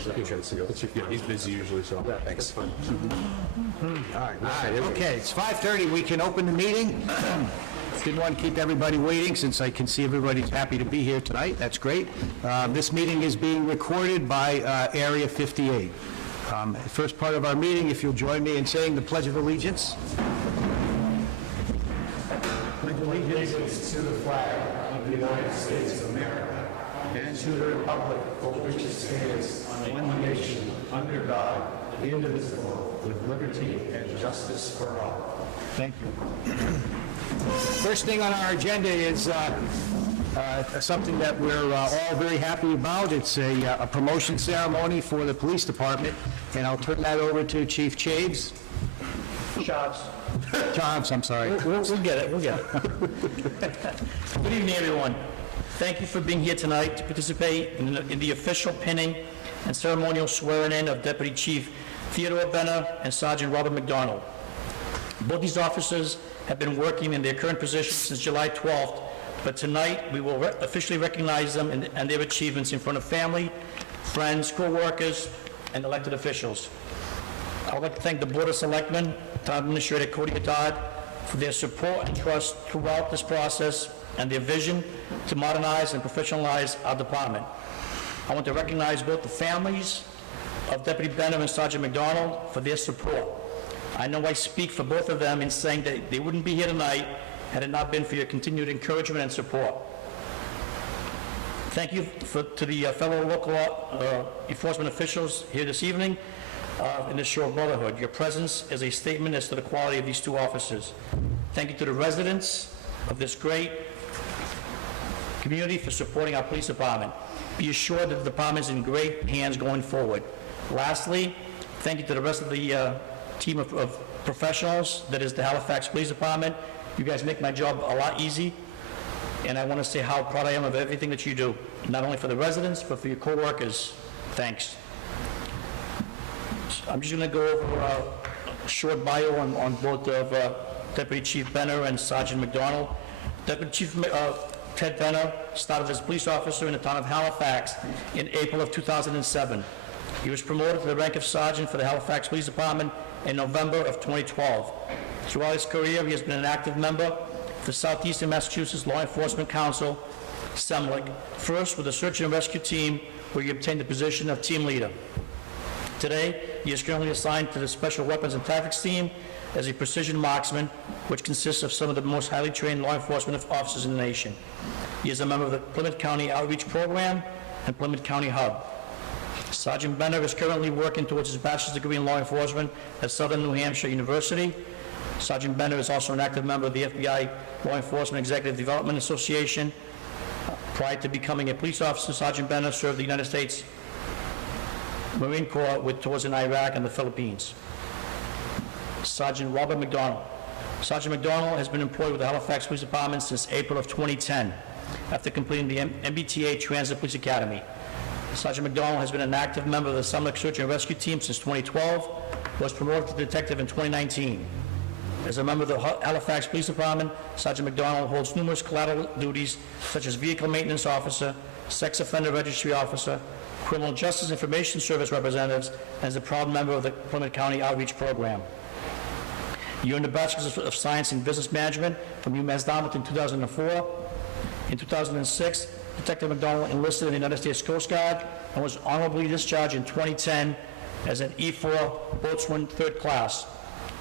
He's busy usually, so. Thanks. Fine. All right, okay, it's 5:30, we can open the meeting. Didn't want to keep everybody waiting, since I can see everybody's happy to be here tonight, that's great. This meeting is being recorded by Area 58. First part of our meeting, if you'll join me in saying the Pledge of Allegiance. Pledge allegiance to the flag of the United States of America and to the republic for which it stands, one nation, under God, indivisible, with liberty and justice for all. Thank you. First thing on our agenda is something that we're all very happy about. It's a promotion ceremony for the police department, and I'll turn that over to Chief Chaves. Jobs, I'm sorry. We'll get it, we'll get it. Good evening, everyone. Thank you for being here tonight to participate in the official pinning and ceremonial swearing-in of Deputy Chief Theodore Benner and Sergeant Robert McDonald. Both these officers have been working in their current positions since July 12th, but tonight we will officially recognize them and their achievements in front of family, friends, co-workers, and elected officials. I would like to thank the Board of Selectmen, Town Administrator Cody Haddad, for their support and trust throughout this process and their vision to modernize and professionalize our department. I want to recognize both the families of Deputy Benner and Sergeant McDonald for their support. I know I speak for both of them in saying that they wouldn't be here tonight had it not been for your continued encouragement and support. Thank you to the fellow local enforcement officials here this evening in this show of brotherhood. Your presence is a statement as to the quality of these two officers. Thank you to the residents of this great community for supporting our police department. Be assured that the department is in great hands going forward. Lastly, thank you to the rest of the team of professionals that is the Halifax Police Department. You guys make my job a lot easy, and I want to say how proud I am of everything that you do, not only for the residents, but for your co-workers. Thanks. I'm just going to go over a short bio on both of Deputy Chief Benner and Sergeant McDonald. Deputy Chief Ted Benner started as a police officer in the town of Halifax in April of 2007. He was promoted to the rank of sergeant for the Halifax Police Department in November of 2012. Throughout his career, he has been an active member of the Southeastern Massachusetts Law Enforcement Council, SEMLIC, first with the Search and Rescue Team, where he obtained the position of team leader. Today, he is currently assigned to the Special Weapons and Tactics Team as a precision marksman, which consists of some of the most highly trained law enforcement officers in the nation. He is a member of the Plymouth County Outreach Program and Plymouth County Hub. Sergeant Benner is currently working towards his bachelor's degree in law enforcement at Southern New Hampshire University. Sergeant Benner is also an active member of the FBI Law Enforcement Executive Development Association. Prior to becoming a police officer, Sergeant Benner served the United States Marine Corps with tours in Iraq and the Philippines. Sergeant Robert McDonald. Sergeant McDonald has been employed with the Halifax Police Department since April of 2010, after completing the MBTA Transit Police Academy. Sergeant McDonald has been an active member of the SEMLIC Search and Rescue Team since 2012, was promoted to detective in 2019. As a member of the Halifax Police Department, Sergeant McDonald holds numerous collateral duties such as vehicle maintenance officer, sex offender registry officer, criminal justice information service representatives, and is a proud member of the Plymouth County Outreach Program. He earned a Bachelor's of Science in Business Management from UMass Dartmouth in 2004. In 2006, Detective McDonald enlisted in the United States Coast Guard and was honorably discharged in 2010 as an E4 boatswain 3rd class.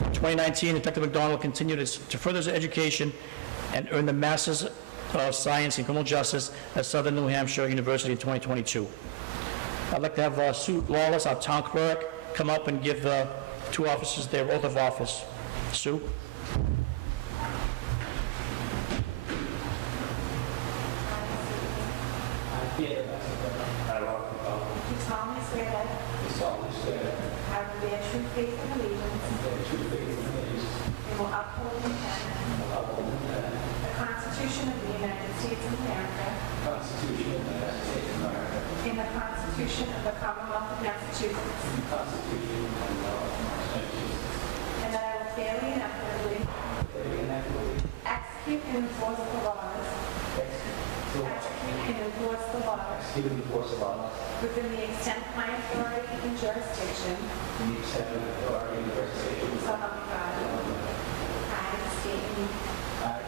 In 2019, Detective McDonald continued to further his education and earned the Master's of Science in Criminal Justice at Southern New Hampshire University in 2022. I'd like to have Sue Lawless, our town clerk, come up and give the two officers their oath of office. Sue? I will bear true faith and allegiance. And will uphold and defend. The Constitution of the United States of America. And the Constitution of the Commonwealth of Massachusetts. And that I will fairly and equitably execute and enforce the laws. within the extent of my authority and jurisdiction, in the extent of authority and jurisdiction. so help me God. I state your name. I,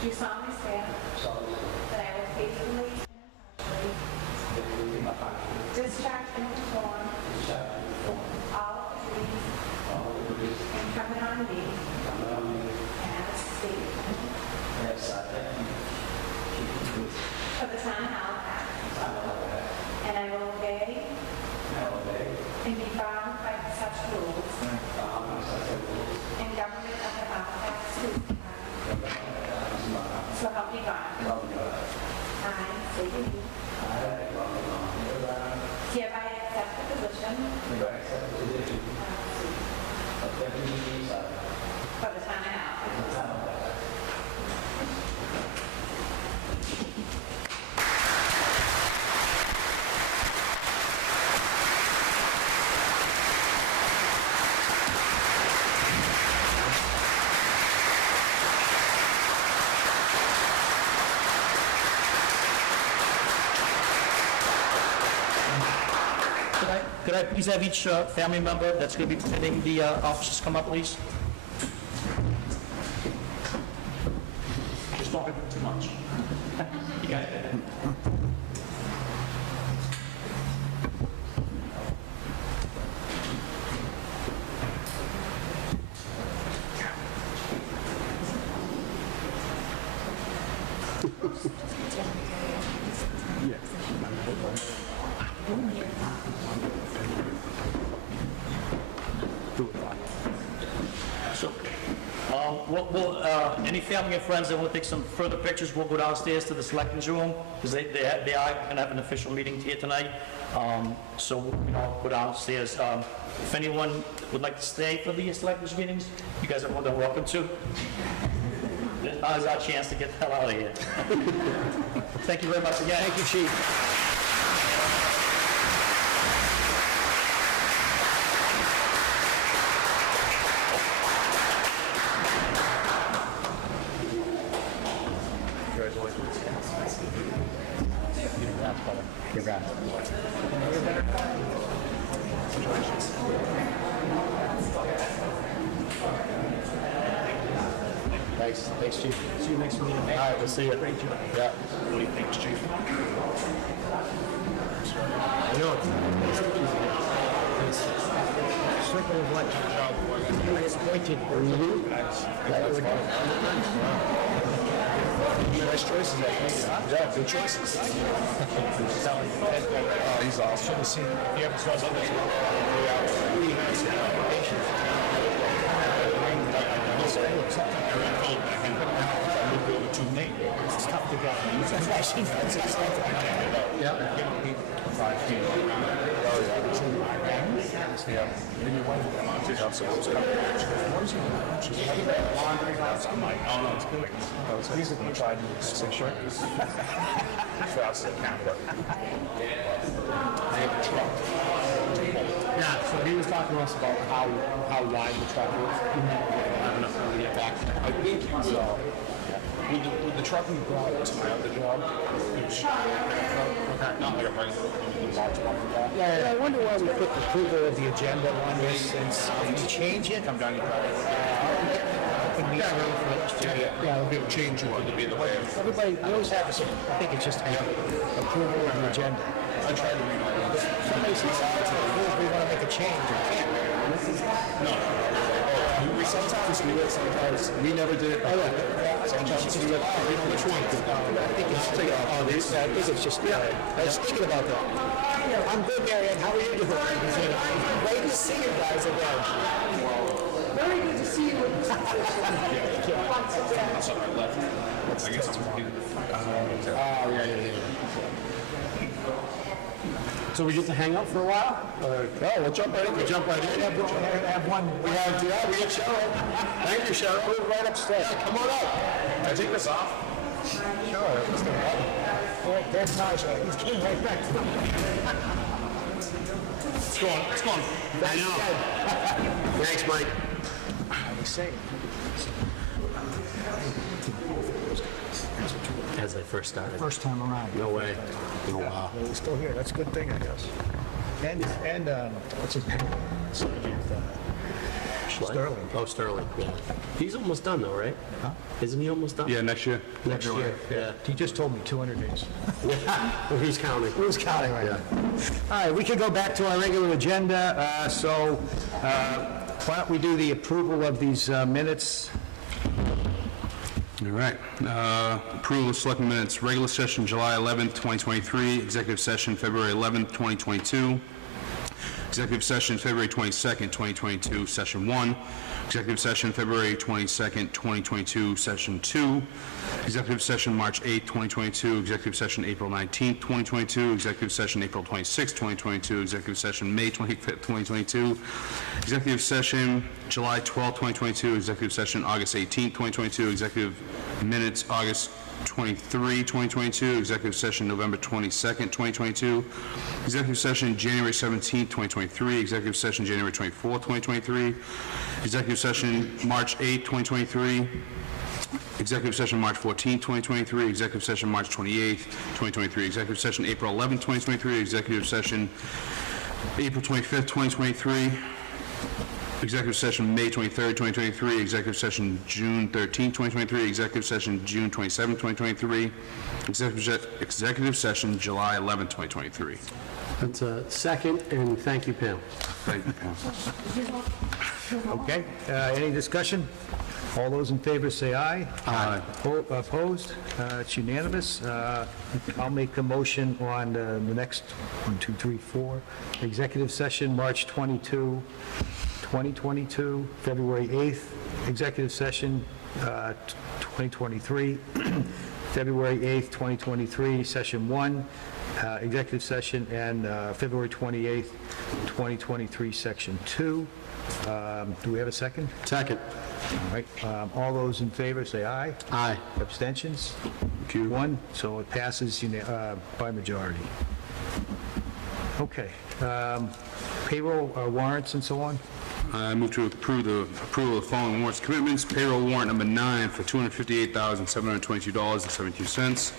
Do solemnly swear that I will faithfully and impartially discharge and perform all of the duties incumbent on me as state for the town of Halifax. And I will obey and be bound by such rules and government of the Halifax Police Department. So help me God. I state your name. Hereby accept the position for the town of Halifax. Could I please have each family member that's going to be permitting the officers come up, please? Just don't do too much. You got it. So, any family and friends that want to take some further pictures, we'll go downstairs to the Selectmen's room, because they are going to have an official meeting here tonight. So, go downstairs. If anyone would like to stay for the Selectmen's meetings, you guys are more than welcome to. Now's our chance to get the hell out of here. Thank you very much again. Thank you, Chief. Thanks, Chief. See you next meeting. All right, we'll see you. Great job. Yeah. What do you think, Chief? I know. Circle of what? It's pointed. Nice choices, I think. Yeah, good choices. He's awesome. Should have seen it. If you ever saw something, really nice application. It's tough to get. That's why she knows it's yeah. Then your wife will come out to your house. I'm like, oh no, it's good. He's going to try to do 6 shirts. Fast as Canada. They have a truck. Yeah, so he was talking to us about how wide the truck is. I have enough room to get back. I think so. With the truck we brought to my other job, not like a regular large one. Yeah, I wonder why we put the approval of the agenda on this, since if you change it, come down to yeah, it'll be able to change what to be the way. Everybody, we always have this, I think it's just approval of the agenda. I try to read all this. Somebody says, we want to make a change, we can't. No. Sometimes we do it, sometimes we never did it. Sometimes we do it. Which one? I think it's this. I think it's just. I was thinking about that. I'm good, Marianne. How are you doing? Great to see you guys again. Very good to see you. I guess it's So we get to hang out for a while? No, we'll jump right in. We jump right in. Have one. We have Cheryl. Thank you, Cheryl. We're right upstairs. Yeah, come on up. Can I take this off? Sure. That's nice. He's getting right back. It's going. I know. Thanks, Mike. I was saying. as they first started. First time around. No way. Oh, wow. He's still here. That's a good thing, I guess. And what's his name? Sergeant Sterling. Oh, Sterling, yeah. He's almost done though, right? Huh? Isn't he almost done? Yeah, next year. Next year, yeah. He just told me 200 days. Well, he's counting. Who's counting right now? All right, we can go back to our regular agenda. Why don't we do the approval of these minutes? All right. Approval of Selectmen minutes, regular session July 11th, 2023, executive session February 11th, 2022, executive session February 22nd, 2022, session 1, executive session February 22nd, 2022, session 2, executive session March 8th, 2022, executive session April 19th, 2022, executive session April 26th, 2022, executive session May 25th, 2022, executive session July 12th, 2022, executive session August 18th, 2022, executive minutes August 23, 2022, executive session November 22nd, 2022, executive session January 17th, 2023, executive session January 24th, 2023, executive session March 8th, 2023, executive session March 14th, 2023, executive session March 28th, 2023, executive session April 11th, 2023, executive session April 25th, 2023, executive session May 23rd, 2023, executive session June 13th, 2023, executive session June 27th, 2023, executive session July 11th, 2023. That's a second, and thank you, Pam. Thank you, Pam. Okay, any discussion? All those in favor say aye. Aye. Opposed? It's unanimous. I'll make a motion on the next 1, 2, 3, 4. Executive session, March 22, 2022, February 8th. Executive session, 2023, February 8th, 2023, session 1. Executive session, and February 28th, 2023, section 2. Do we have a second? Second. All right, all those in favor say aye. Aye. Abstentions? Thank you. 1, so it passes by majority. Okay, payroll, warrants, and so on? I move to approve the approval of the following warrants commitments. Payroll warrant number 9 for $258,722.72.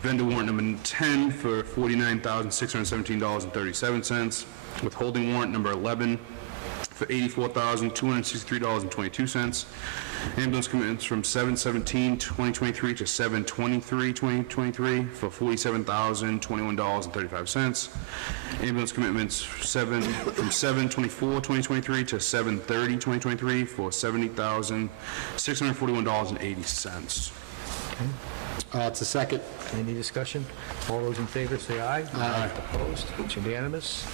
Vendor warrant number 10 for $49,617.37. Withholding warrant number 11 for $84,263.22. Ambulance commitments from 7/17/2023 to 7/23/2023 for $47,021.35. Ambulance commitments from 7/24/2023 to 7/30/2023 for $70,641.80. It's a second. Any discussion? All those in favor say aye. Aye. Opposed? It's unanimous.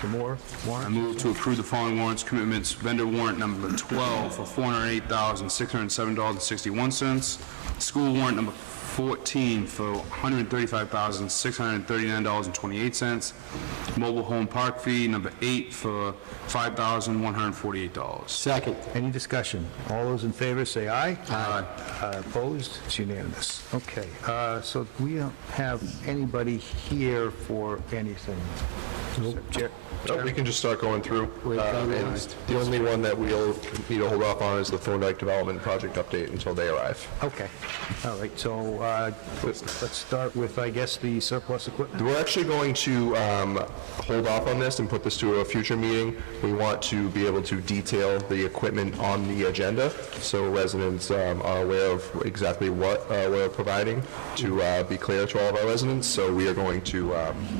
Some more I warrants? move to approve the following warrants commitments. Vendor warrant number 12 for $408,607.61. School warrant number 14 for $135,639.28. Mobile home park fee number 8 for $5,148. Second. Any discussion? All those in favor say aye. Aye. Opposed? It's unanimous. Okay, so we don't have anybody here for anything. Jer- No, we can just start going through. Wait, And the only one that we'll need to hold off on is the Thorndike Development Project update until they arrive. Okay, all right, so let's start with, I guess, the surplus equipment. We're actually going to hold off on this and put this to a future meeting. We want to be able to detail the equipment on the agenda, so residents are aware of exactly what we're providing, to be clear to all of our residents. So we are going to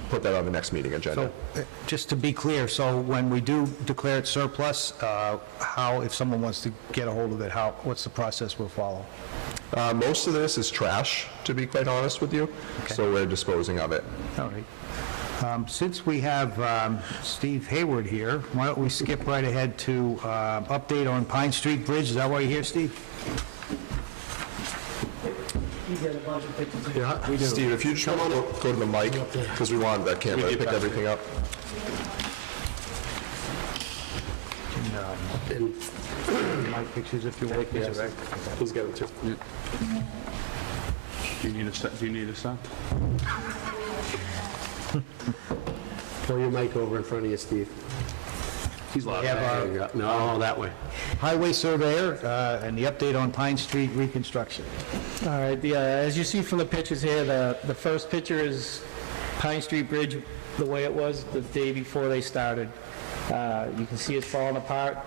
put that on the next meeting agenda. So, just to be clear, so when we do declare it surplus, how, if someone wants to get a hold of it, what's the process we'll follow? Most of this is trash, to be quite honest with you, so we're disposing of it. All right. Since we have Steve Hayward here, why don't we skip right ahead to update on Pine Street Bridge? Is that why you're here, Steve? Yeah, Steve, if you just want to go to the mic, because we want that camera to pick everything up. My pictures, if you want. Yes. He's got it too. Do you need a set? Pull your mic over in front of you, Steve. He's lost. We have our- There you go. No, that way. highway surveyor, and the update on Pine Street reconstruction. All right, as you see from the pictures here, the first picture is Pine Street Bridge, the way it was the day before they started. You can see it's falling apart.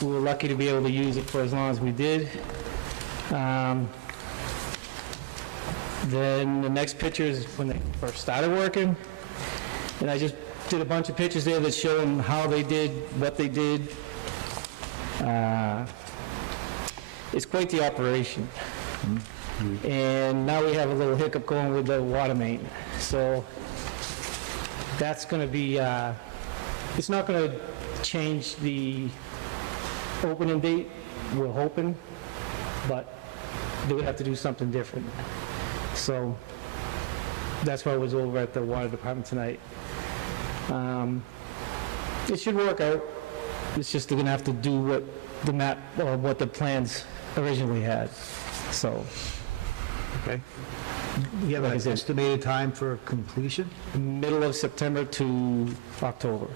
We were lucky to be able to use it for as long as we did. Then the next picture is when they first started working, and I just did a bunch of pictures there that show them how they did, what they did. It's quite the operation. And now we have a little hiccup going with the water main. So that's going to be, it's not going to change the opening date, we're hoping, but they would have to do something different. So that's why I was over at the water department tonight. It should work out. It's just they're going to have to do what the map, or what the plans originally had. So, Okay. You have Like I an said- estimated time for completion? middle of September to October.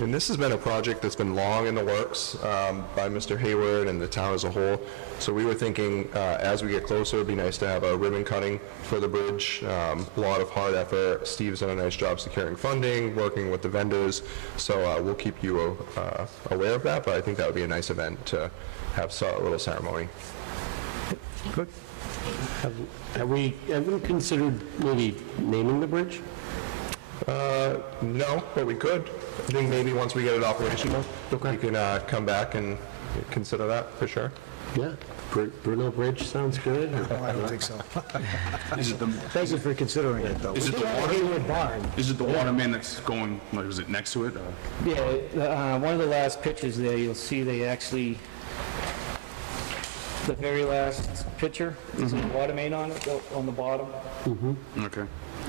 And this has been a project that's been long in the works by Mr. Hayward and the town as a whole. So we were thinking, as we get closer, it'd be nice to have a ribbon cutting for the bridge. A lot of hard effort. Steve's done a nice job securing funding, working with the vendors. So we'll keep you aware of that, but I think that would be a nice event to have a little ceremony. Good. Have we ever considered maybe naming the bridge? No, but we could. I think maybe once we get it operational, we can come back and consider that for sure. Yeah. Bruno Bridge sounds good. I don't think so. Is it the, Thank you for considering it, though. is it the water, Hayward Barn. is it the water main that's going, like, is it next to it? Yeah, one of the last pictures there, you'll see they actually, the very last picture, there's a water main on it, on the bottom. Okay.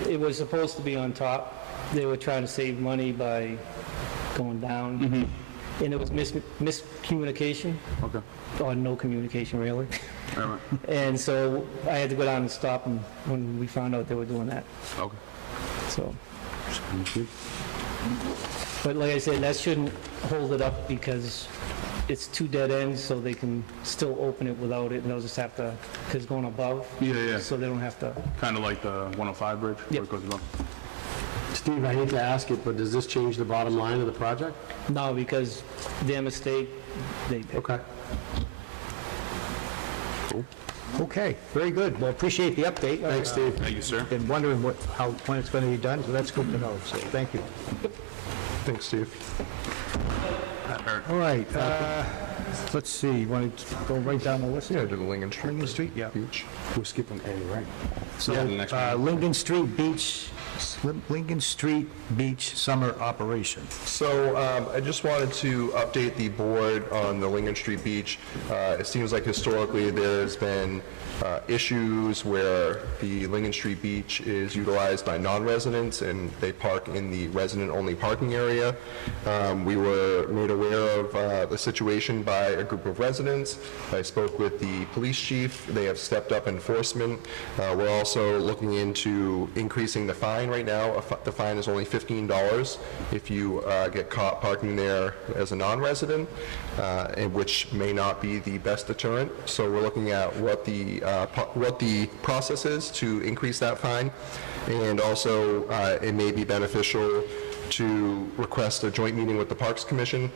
It was supposed to be on top. They were trying to save money by going down. And it was miscommunication, Okay. or no communication, really. All right. And so I had to go down and stop them when we found out they were doing that, Okay. so. Sounds good. But like I said, that shouldn't hold it up because it's two dead ends, so they can still open it without it, and they'll just have to, because it's going above. Yeah, yeah. So they don't have to, Kind of like the 105 bridge? where Yep. it goes above. Steve, I hate to ask it, but does this change the bottom line of the project? no, because their mistake, they pick. Okay. Okay, very good. Well, appreciate the update. Thanks, Steve. Thank you, sir. Been wondering when it's going to be done, so that's good to know, so thank you. Thanks, Steve. That hurt. All right, let's see, you want to go right down the list? Yeah, to the Lincoln Street. Lincoln Street, yeah. Beach. We're skipping A, right? So, Yeah, the next one. Lincoln Street Beach Summer Operation. So I just wanted to update the board on the Lincoln Street Beach. It seems like historically there's been issues where the Lincoln Street Beach is utilized by non-residents and they park in the resident-only parking area. We were made aware of the situation by a group of residents. I spoke with the police chief. They have stepped up enforcement. We're also looking into increasing the fine right now. The fine is only $15 if you get caught parking there as a non-resident, and which may not be the best deterrent. So we're looking at what the process is to increase that fine, and also it may be beneficial to request a joint meeting with the Parks Commission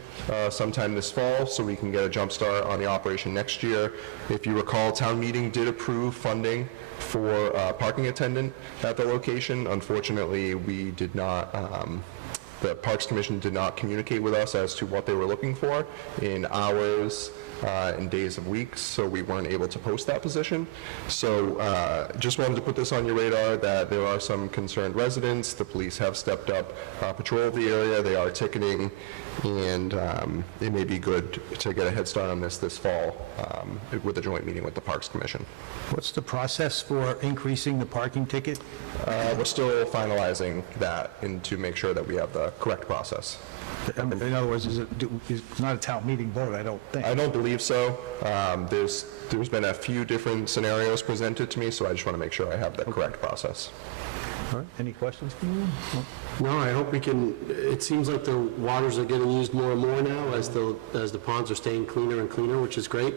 sometime this fall so we can get a jump start on the operation next year. If you recall, town meeting did approve funding for parking attendant at the location. Unfortunately, we did not, the Parks Commission did not communicate with us as to what they were looking for in hours and days of weeks, so we weren't able to post that position. So just wanted to put this on your radar that there are some concerned residents. The police have stepped up patrol of the area. They are ticketing, and it may be good to get a head start on this fall with a joint meeting with the Parks Commission. What's the process for increasing the parking ticket? We're still finalizing that and to make sure that we have the correct process. In other words, it's not a town meeting vote, I don't think. I don't believe so. There's been a few different scenarios presented to me, so I just want to make sure I have the correct process. All right, any questions from you? No? No, I hope we can, it seems like the waters are getting used more and more now as the ponds are staying cleaner and cleaner, which is great.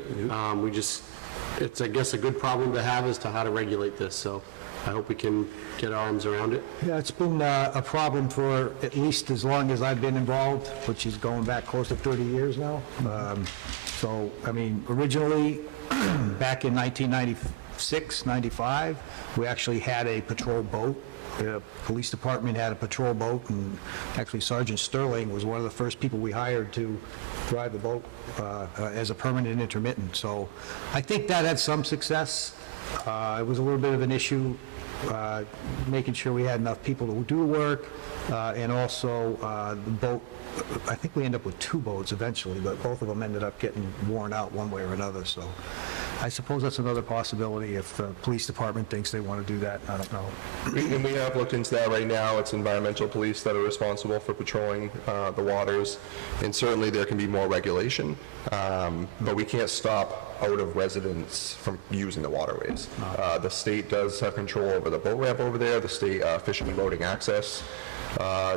It's, I guess, a good problem to have as to how to regulate this, so I hope we can get our arms around it. Yeah, it's been a problem for at least as long as I've been involved, which is going back close to 30 years now. So, I mean, originally, back in 1996, 95, we actually had a patrol boat. The police department had a patrol boat, and actually Sergeant Sterling was one of the first people we hired to drive the boat as a permanent intermittent. So I think that had some success. It was a little bit of an issue, making sure we had enough people to do work, and also the boat, I think we ended up with 2 boats eventually, but both of them ended up getting worn out one way or another. So I suppose that's another possibility if the police department thinks they want to do that. I don't know. And we have looked into that right now. It's environmental police that are responsible for patrolling the waters, and certainly there can be more regulation, but we can't stop out of residents from using the waterways. The state does have control over the boat ramp over there, the state Fishing and Boating Access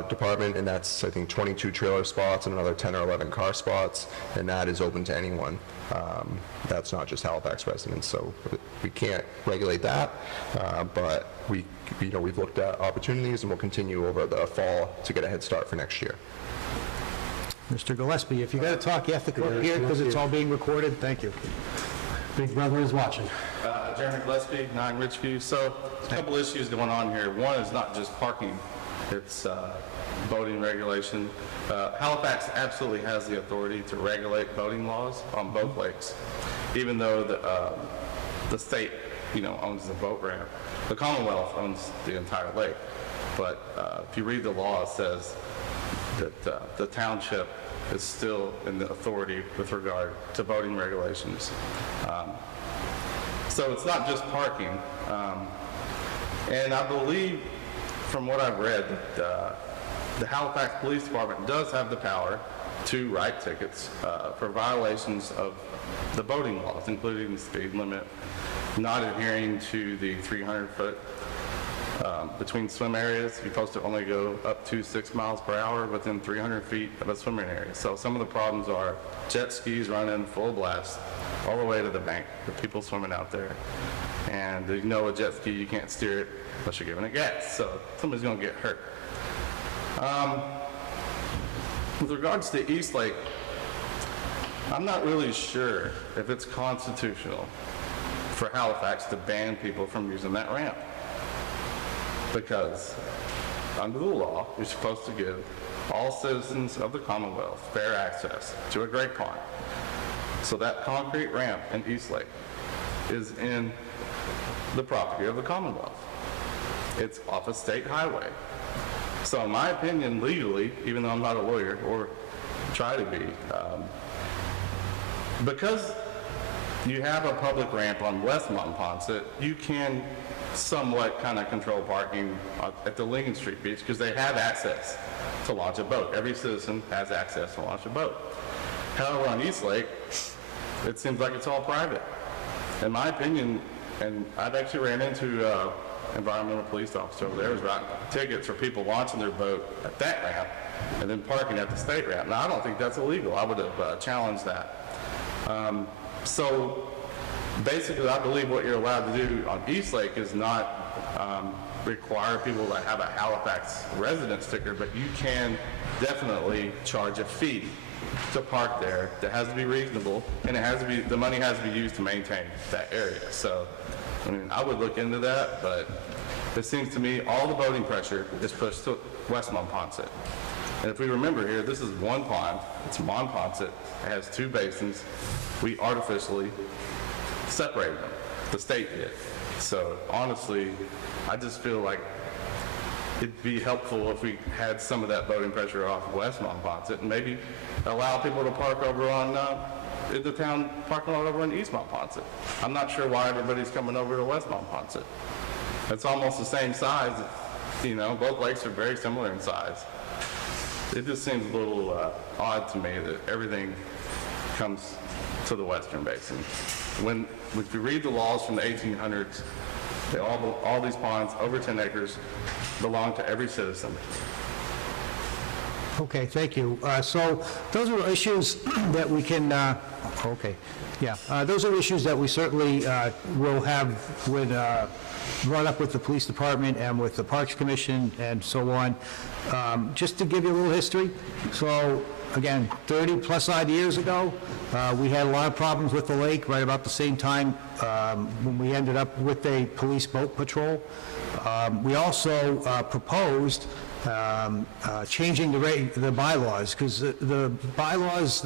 Department, and that's, I think, 22 trailer spots and another 10 or 11 car spots, and that is open to anyone. That's not just Halifax residents, so we can't regulate that, but we've looked at opportunities, and we'll continue over the fall to get a head start for next year. Mr. Gillespie, if you got to talk, you have to come here because it's all being recorded. Thank you. Big brother is watching. Jeremy Gillespie, 9 Richview. So, a couple issues going on here. One is not just parking, it's boating regulation. Halifax absolutely has the authority to regulate boating laws on both lakes, even though the state, owns the boat ramp. The Commonwealth owns the entire lake. But if you read the law, it says that the township is still in the authority with regard to boating regulations. So it's not just parking. And I believe, from what I've read, that the Halifax Police Department does have the power to write tickets for violations of the boating laws, including the speed limit, not adhering to the 300-foot between swim areas. You're supposed to only go up to 6 miles per hour within 300 feet of a swimming area. So some of the problems are jet skis running full blast all the way to the bank, the people swimming out there. And a jet ski, you can't steer it unless you're giving it gas. So somebody's going to get hurt. With regards to East Lake, I'm not really sure if it's constitutional for Halifax to ban people from using that ramp. Because under the law, you're supposed to give all citizens of the Commonwealth fair access to a great pond. So that concrete ramp in East Lake is in the property of the Commonwealth. It's off a state highway. So in my opinion, legally, even though I'm not a lawyer or try to be, because you have a public ramp on West Monpont, you can somewhat kind of control parking at the Lincoln Street Beach because they have access to launch a boat. Every citizen has access to launch a boat. However, on East Lake, it seems like it's all private. In my opinion, and I've actually ran into environmental police officer over there who's writing tickets for people launching their boat at that ramp and then parking at the state ramp. Now, I don't think that's illegal. I would have challenged that. So basically, I believe what you're allowed to do on East Lake is not require people to have a Halifax resident sticker, but you can definitely charge a fee to park there that has to be reasonable, and it has to be, the money has to be used to maintain that area. So, I mean, I would look into that, but it seems to me all the boating pressure is pushed to West Monpont. And if we remember here, this is one pond. It's Monpont. It has 2 basins. We artificially separated them. The state did. So honestly, I just feel like it'd be helpful if we had some of that boating pressure off West Monpont and maybe allow people to park over on in the town parking lot over in East Monpont. I'm not sure why everybody's coming over to West Monpont. It's almost the same size. Both lakes are very similar in size. It just seems a little odd to me that everything comes to the Western Basin. If you read the laws from the 1800s, all these ponds over 10 acres belong to every citizen. Okay, thank you. So those are issues that we can, those are issues that we certainly will have brought up with the police department and with the Parks Commission and so on. Just to give you a little history, so again, 30-plus odd years ago, we had a lot of problems with the lake right about the same time when we ended up with a police boat patrol. We also proposed changing the bylaws, because the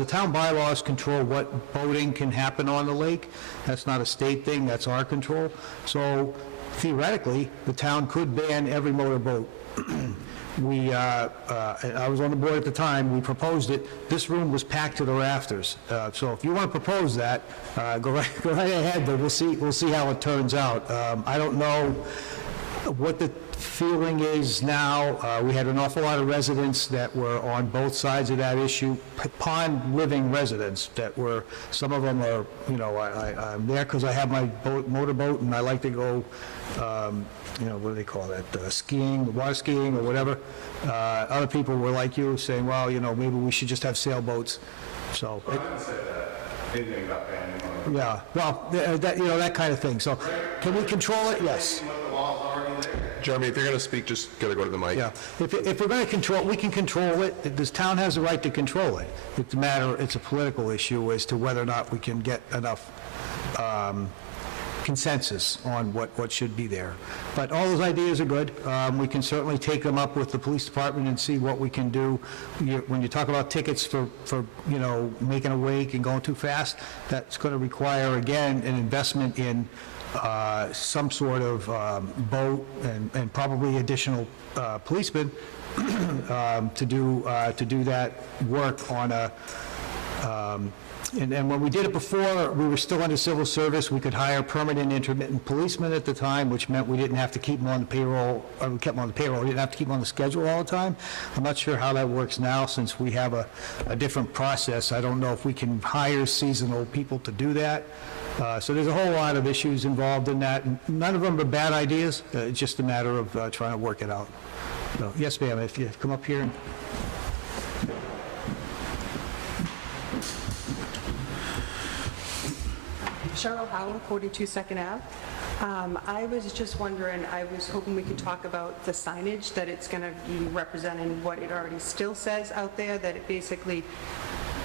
town bylaws control what boating can happen on the lake. That's not a state thing, that's our control. So theoretically, the town could ban every motorboat. I was on the board at the time, we proposed it, this room was packed to the rafters. So if you want to propose that, go right ahead, but we'll see how it turns out. I don't know what the feeling is now. We had an awful lot of residents that were on both sides of that issue, pond-living residents that were, some of them are, I'm there because I have my motorboat and I like to go, what do they call that, skiing, water skiing or whatever. Other people were like you, saying, well, maybe we should just have sailboats. So. I didn't say that, anything about banning. Yeah, well, that kind of thing. So can we control it? Yes. Jeremy, if you're going to speak, just got to go to the mic. Yeah, if we're going to control, we can control it. This town has the right to control it. It's a political issue as to whether or not we can get enough consensus on what should be there. But all those ideas are good. We can certainly take them up with the police department and see what we can do. When you talk about tickets for making a wake and going too fast, that's going to require, again, an investment in some sort of boat and probably additional policemen to do that work on a. And when we did it before, we were still under civil service. We could hire permanent intermittent policemen at the time, which meant we didn't have to keep them on the payroll. We kept them on the payroll. We didn't have to keep them on the schedule all the time. I'm not sure how that works now, since we have a different process. I don't know if we can hire seasonal people to do that. So there's a whole lot of issues involved in that. None of them are bad ideas. It's just a matter of trying to work it out. So, yes, ma'am, if you come up here. And Cheryl Howell, 42 Second Ave. I was just wondering, I was hoping we could talk about the signage, that it's going to be representing what it already still says out there, that it basically,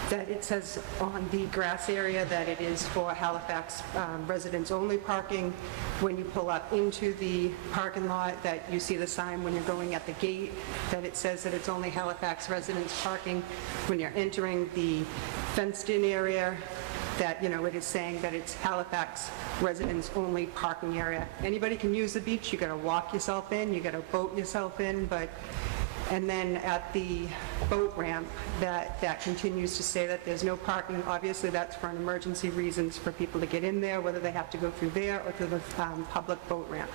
that it says on the grass area that it is for Halifax residents only parking. When you pull up into the parking lot, that you see the sign when you're going at the gate, that it says that it's only Halifax residents parking. When you're entering the fenced-in area, that, it is saying that it's Halifax residents only parking area. Anybody can use the beach, you gotta walk yourself in, you gotta boat yourself in, and then at the boat ramp, that continues to say that there's no parking. Obviously, that's for an emergency reasons for people to get in there, whether they have to go through there or through the public boat ramp.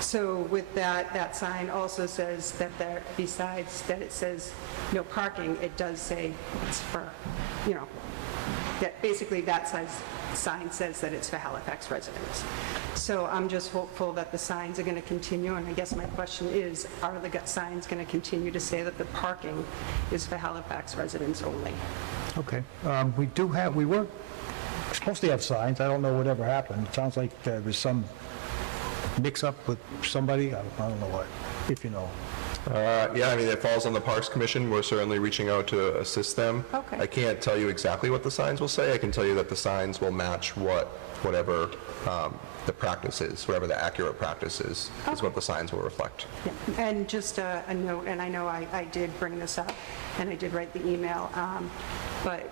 So with that sign also says that there, besides that it says no parking, it does say it's for, that basically that sign says that it's for Halifax residents. So I'm just hopeful that the signs are going to continue, and I guess my question is, are the signs going to continue to say that the parking is for Halifax residents only? okay, we were supposed to have signs. I don't know whatever happened. It sounds like there's some mix-up with somebody. I don't know what, if you know. Yeah, I mean, it falls on the Parks Commission. We're certainly reaching out to assist them. Okay. I can't tell you exactly what the signs will say. I can tell you that the signs will match whatever the practice is, whatever the accurate practice is what the signs will reflect. Yeah. And just a note, and I know I did bring this up, and I did write the email, but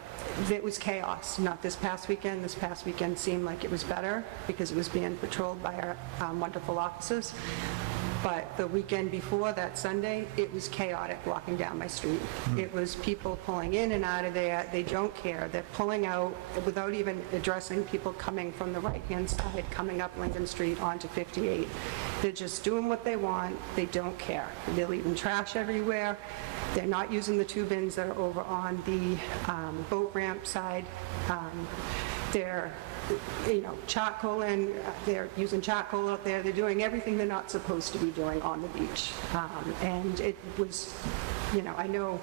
it was chaos, not this past weekend. This past weekend seemed like it was better because it was being patrolled by our wonderful officers. But the weekend before, that Sunday, it was chaotic walking down my street. It was people pulling in and out of there. They don't care. They're pulling out without even addressing people coming from the right-hand side, coming up Lincoln Street onto 58. They're just doing what they want. They don't care. They're leaving trash everywhere. They're not using the two bins that are over on the boat ramp side. They're charcoal and they're using charcoal out there. They're doing everything they're not supposed to be doing on the beach. And it was, I know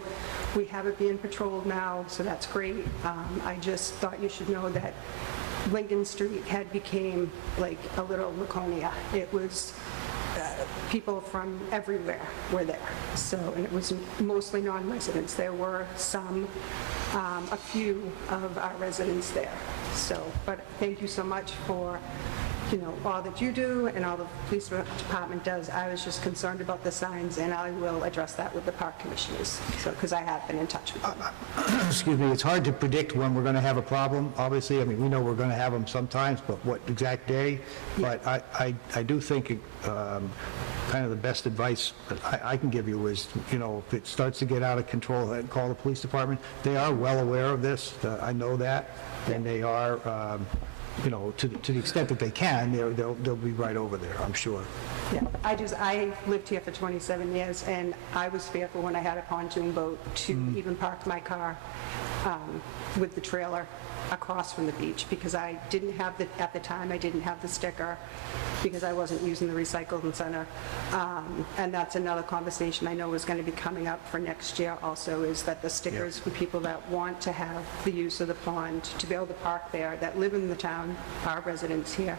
we have it being patrolled now, so that's great. I just thought you should know that Lincoln Street had became like a little Laconia. It was people from everywhere were there. So, and it was mostly non-residents. There were a few of our residents there. So, but thank you so much for, all that you do and all the police department does. I was just concerned about the signs, and I will address that with the park commissioners, so, because I have been in touch with them. Excuse me, it's hard to predict when we're going to have a problem, obviously. I mean, we know we're going to have them sometimes, but what exact day? But I do think kind of the best advice I can give you is, if it starts to get out of control, call the police department. They are well aware of this. I know that. And they are, to the extent that they can, they'll be right over there, I'm sure. Yeah, I lived here for 27 years, and I was fearful when I had a pontoon boat to even park my car with the trailer across from the beach, because I didn't have at the time, I didn't have the sticker, because I wasn't using the recycling center. And that's another conversation I know is going to be coming up for next year also, is that the stickers for people that want to have the use of the pond, to be able to park there, that live in the town, our residents here,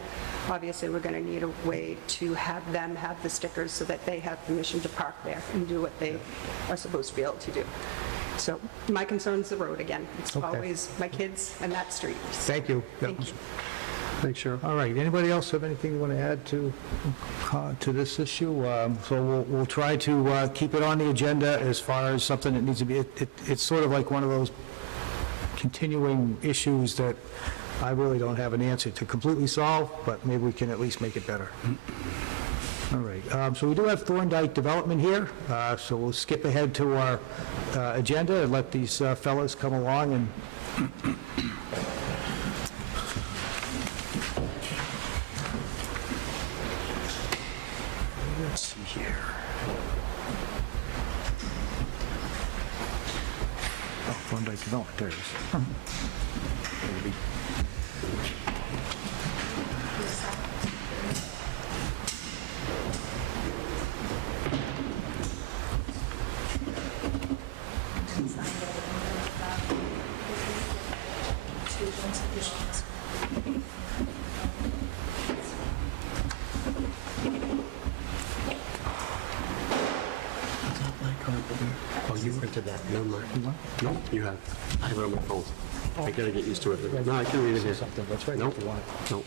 obviously we're going to need a way to have them have the stickers so that they have permission to park there and do what they are supposed to be able to do. So my concern's the road again. It's Okay. always my kids and that street. Thank you. Thank you. Thanks, Sheriff. All right, anybody else have anything you want to add to this issue? So we'll try to keep it on the agenda as far as something that needs to be, it's sort of like one of those continuing issues that I really don't have an answer to completely solve, but maybe we can at least make it better. All right, so we do have Thorndike Development here, so we'll skip ahead to our agenda and let these fellas come along and let's see here. Oh, Thorndike Development, there it is. Maybe. Oh, you printed that, never mind. No, you have. I have it on my phone. I gotta get used to it. No, I can read it here. That's right. Nope. Nope.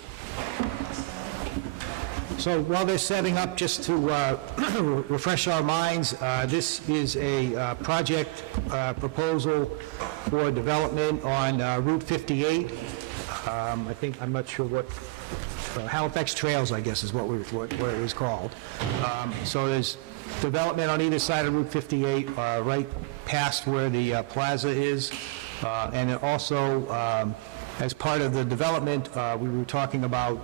So while they're setting up, just to refresh our minds, this is a project proposal for development on Route 58. I'm not sure what, Halifax Trails, I guess, is what it was called. So there's development on either side of Route 58, right past where the plaza is. And it also, as part of the development, we were talking about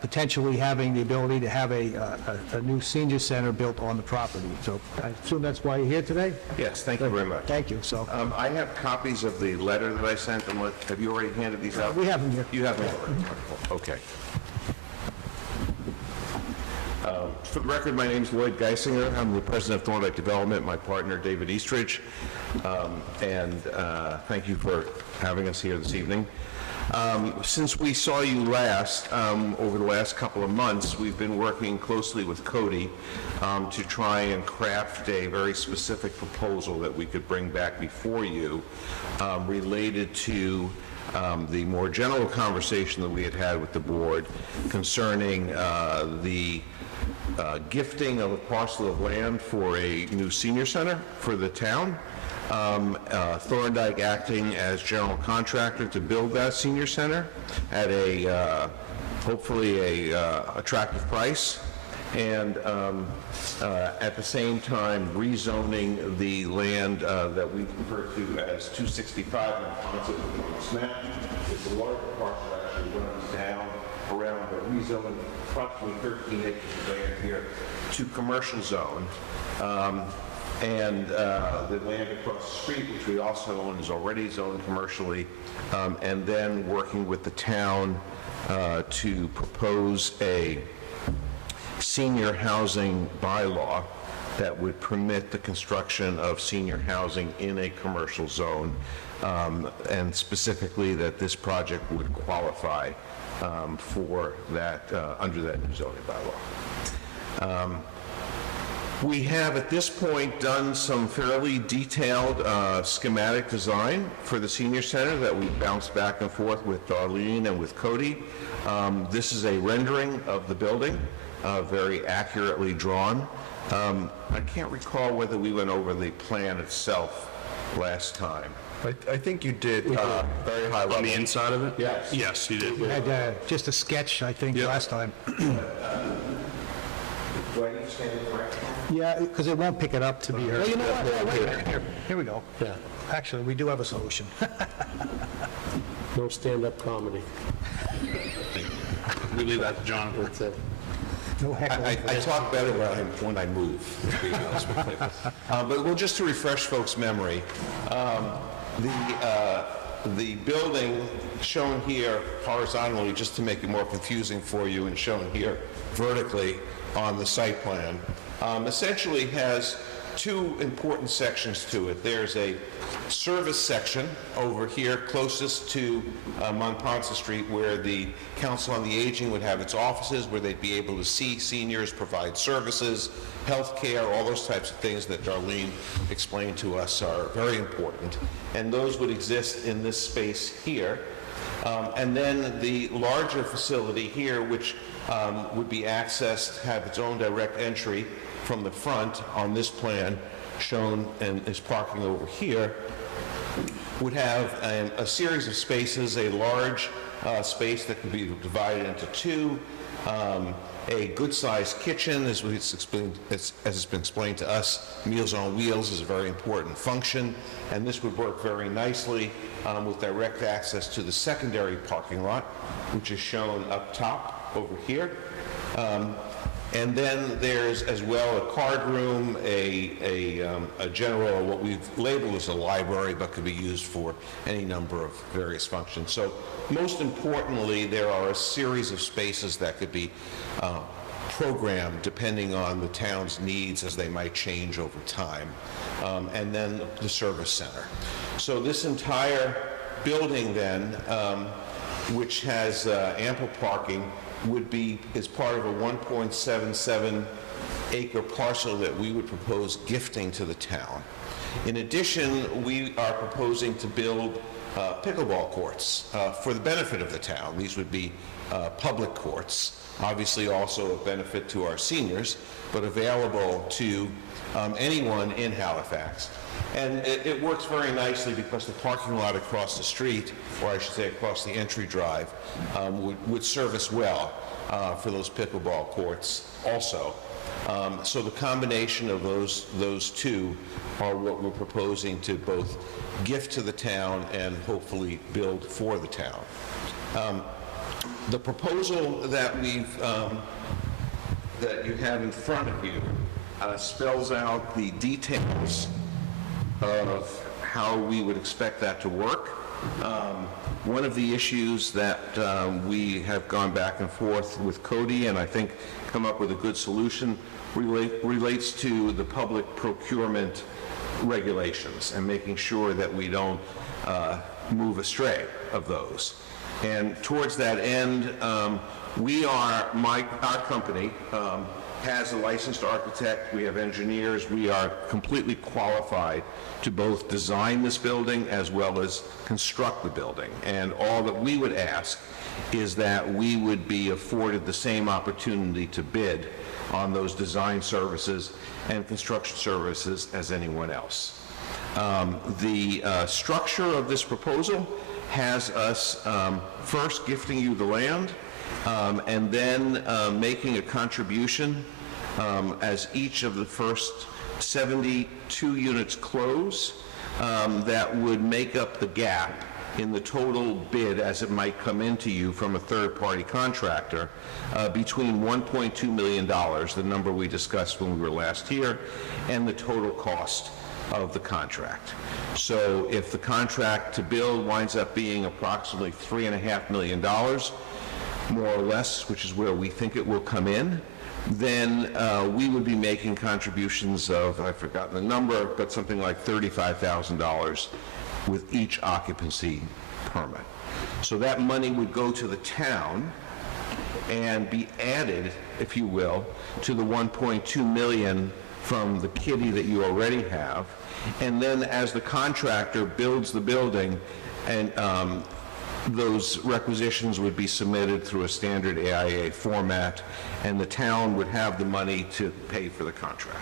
potentially having the ability to have a new senior center built on the property. So I assume that's why you're here today? Yes, thank you very much. Thank you. So I have copies of the letter that I sent them. Have you already handed these out? we have them here. You have them already? Okay. For the record, my name is Lloyd Geisinger. I'm the president of Thorndike Development, my partner David Eastridge. Thank you for having us here this evening. Since we saw you last, over the last couple of months, we've been working closely with Cody to try and craft a very specific proposal that we could bring back before you related to the more general conversation that we had had with the board concerning the gifting of a parcel of land for a new senior center for the town. Thorndike acting as general contractor to build that senior center at a hopefully a attractive price, and at the same time rezoning the land that we refer to as 265 on this map. It's a larger parcel that actually runs down around the rezoning approximately 13 acres of land here to commercial zone. and the land across the street, which we also own, is already zoned commercially, and then working with the town to propose a senior housing bylaw that would permit the construction of senior housing in a commercial zone, and specifically that this project would qualify for that, under that new zoning bylaw. We have at this point done some fairly detailed schematic design for the senior center that we bounced back and forth with Darlene and with Cody. This is a rendering of the building, very accurately drawn. I can't recall whether we went over the plan itself last time. I think you did, very high level. On the inside of it? Yes. Yes, you did. We had just a sketch, I think, last time. Do I need to stand correct? Yeah, because it won't pick it up to be heard. Well, you know what? Yeah, wait a minute. Here we go. Yeah. Actually, we do have a solution. No stand-up comedy. We leave that to Jonathan. That's it. No heckling. I talk better when I move, to be honest with you. But well, just to refresh folks' memory, the building shown here horizontally, just to make it more confusing for you, and shown here vertically on the site plan, essentially has two important sections to it. There's a service section over here closest to Montponce Street, where the Council on the Aging would have its offices, where they'd be able to see seniors, provide services, health care, all those types of things that Darlene explained to us are very important. And those would exist in this space here. And then the larger facility here, which would be accessed, have its own direct entry from the front on this plan, shown and is parking over here, would have a series of spaces, a large space that could be divided into two, a good-sized kitchen, as it's been explained to us. Meals on Wheels is a very important function, and this would work very nicely with direct access to the secondary parking lot, which is shown up top over here. And then there's as well a card room, a general, what we've labeled as a library, but could be used for any number of various functions. So most importantly, there are a series of spaces that could be programmed depending on the town's needs as they might change over time. And then the service center. So this entire building then, which has ample parking, would be as part of a 1.77 acre parcel that we would propose gifting to the town. In addition, we are proposing to build pickleball courts for the benefit of the town. These would be public courts, obviously also a benefit to our seniors, but available to anyone in Halifax. And it works very nicely because the parking lot across the street, or I should say across the entry drive, would serve us well for those pickleball courts also. So the combination of those two are what we're proposing to both gift to the town and hopefully build for the town. The proposal that that you have in front of you spells out the details of how we would expect that to work. One of the issues that we have gone back and forth with Cody, and I think come up with a good solution, relates to the public procurement regulations and making sure that we don't move astray of those. And towards that end, our company has a licensed architect, we have engineers, we are completely qualified to both design this building as well as construct the building. And all that we would ask is that we would be afforded the same opportunity to bid on those design services and construction services as anyone else. The structure of this proposal has us first gifting you the land, and then making a contribution as each of the first 72 units close that would make up the gap in the total bid as it might come into you from a third-party contractor between $1.2 million, the number we discussed when we were last here, and the total cost of the contract. So if the contract to build winds up being approximately $3.5 million, more or less, which is where we think it will come in, then we would be making contributions of, I've forgotten the number, but something like $35,000 with each occupancy permit. So that money would go to the town and be added, if you will, to the 1.2 million from the kitty that you already have. And then as the contractor builds the building, and those requisitions would be submitted through a standard AIA format, and the town would have the money to pay for the contract.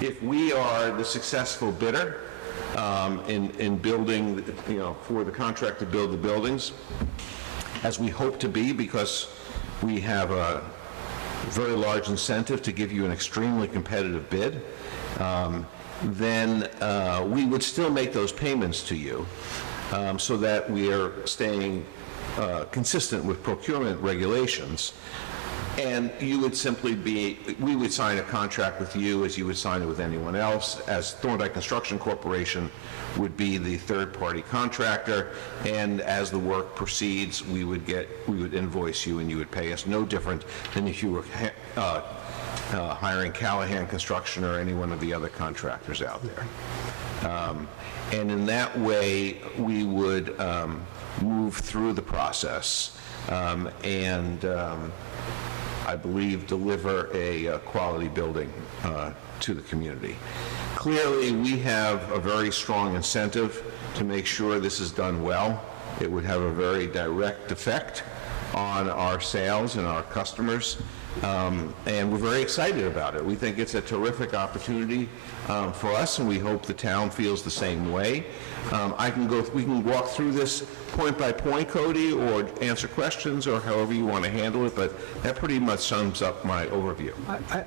If we are the successful bidder in building, for the contract to build the buildings, as we hope to be, because we have a very large incentive to give you an extremely competitive bid, then we would still make those payments to you so that we are staying consistent with procurement regulations. And you would simply we would sign a contract with you as you would sign it with anyone else, as Thorndike Construction Corporation would be the third-party contractor, and as the work proceeds, we would invoice you and you would pay us, no different than if you were hiring Callahan Construction or any one of the other contractors out there. And in that way, we would move through the process and I believe deliver a quality building to the community. Clearly, we have a very strong incentive to make sure this is done well. It would have a very direct effect on our sales and our customers, and we're very excited about it. We think it's a terrific opportunity for us, and we hope the town feels the same way. We can walk through this point by point, Cody, or answer questions, or however you want to handle it, but that pretty much sums up my overview.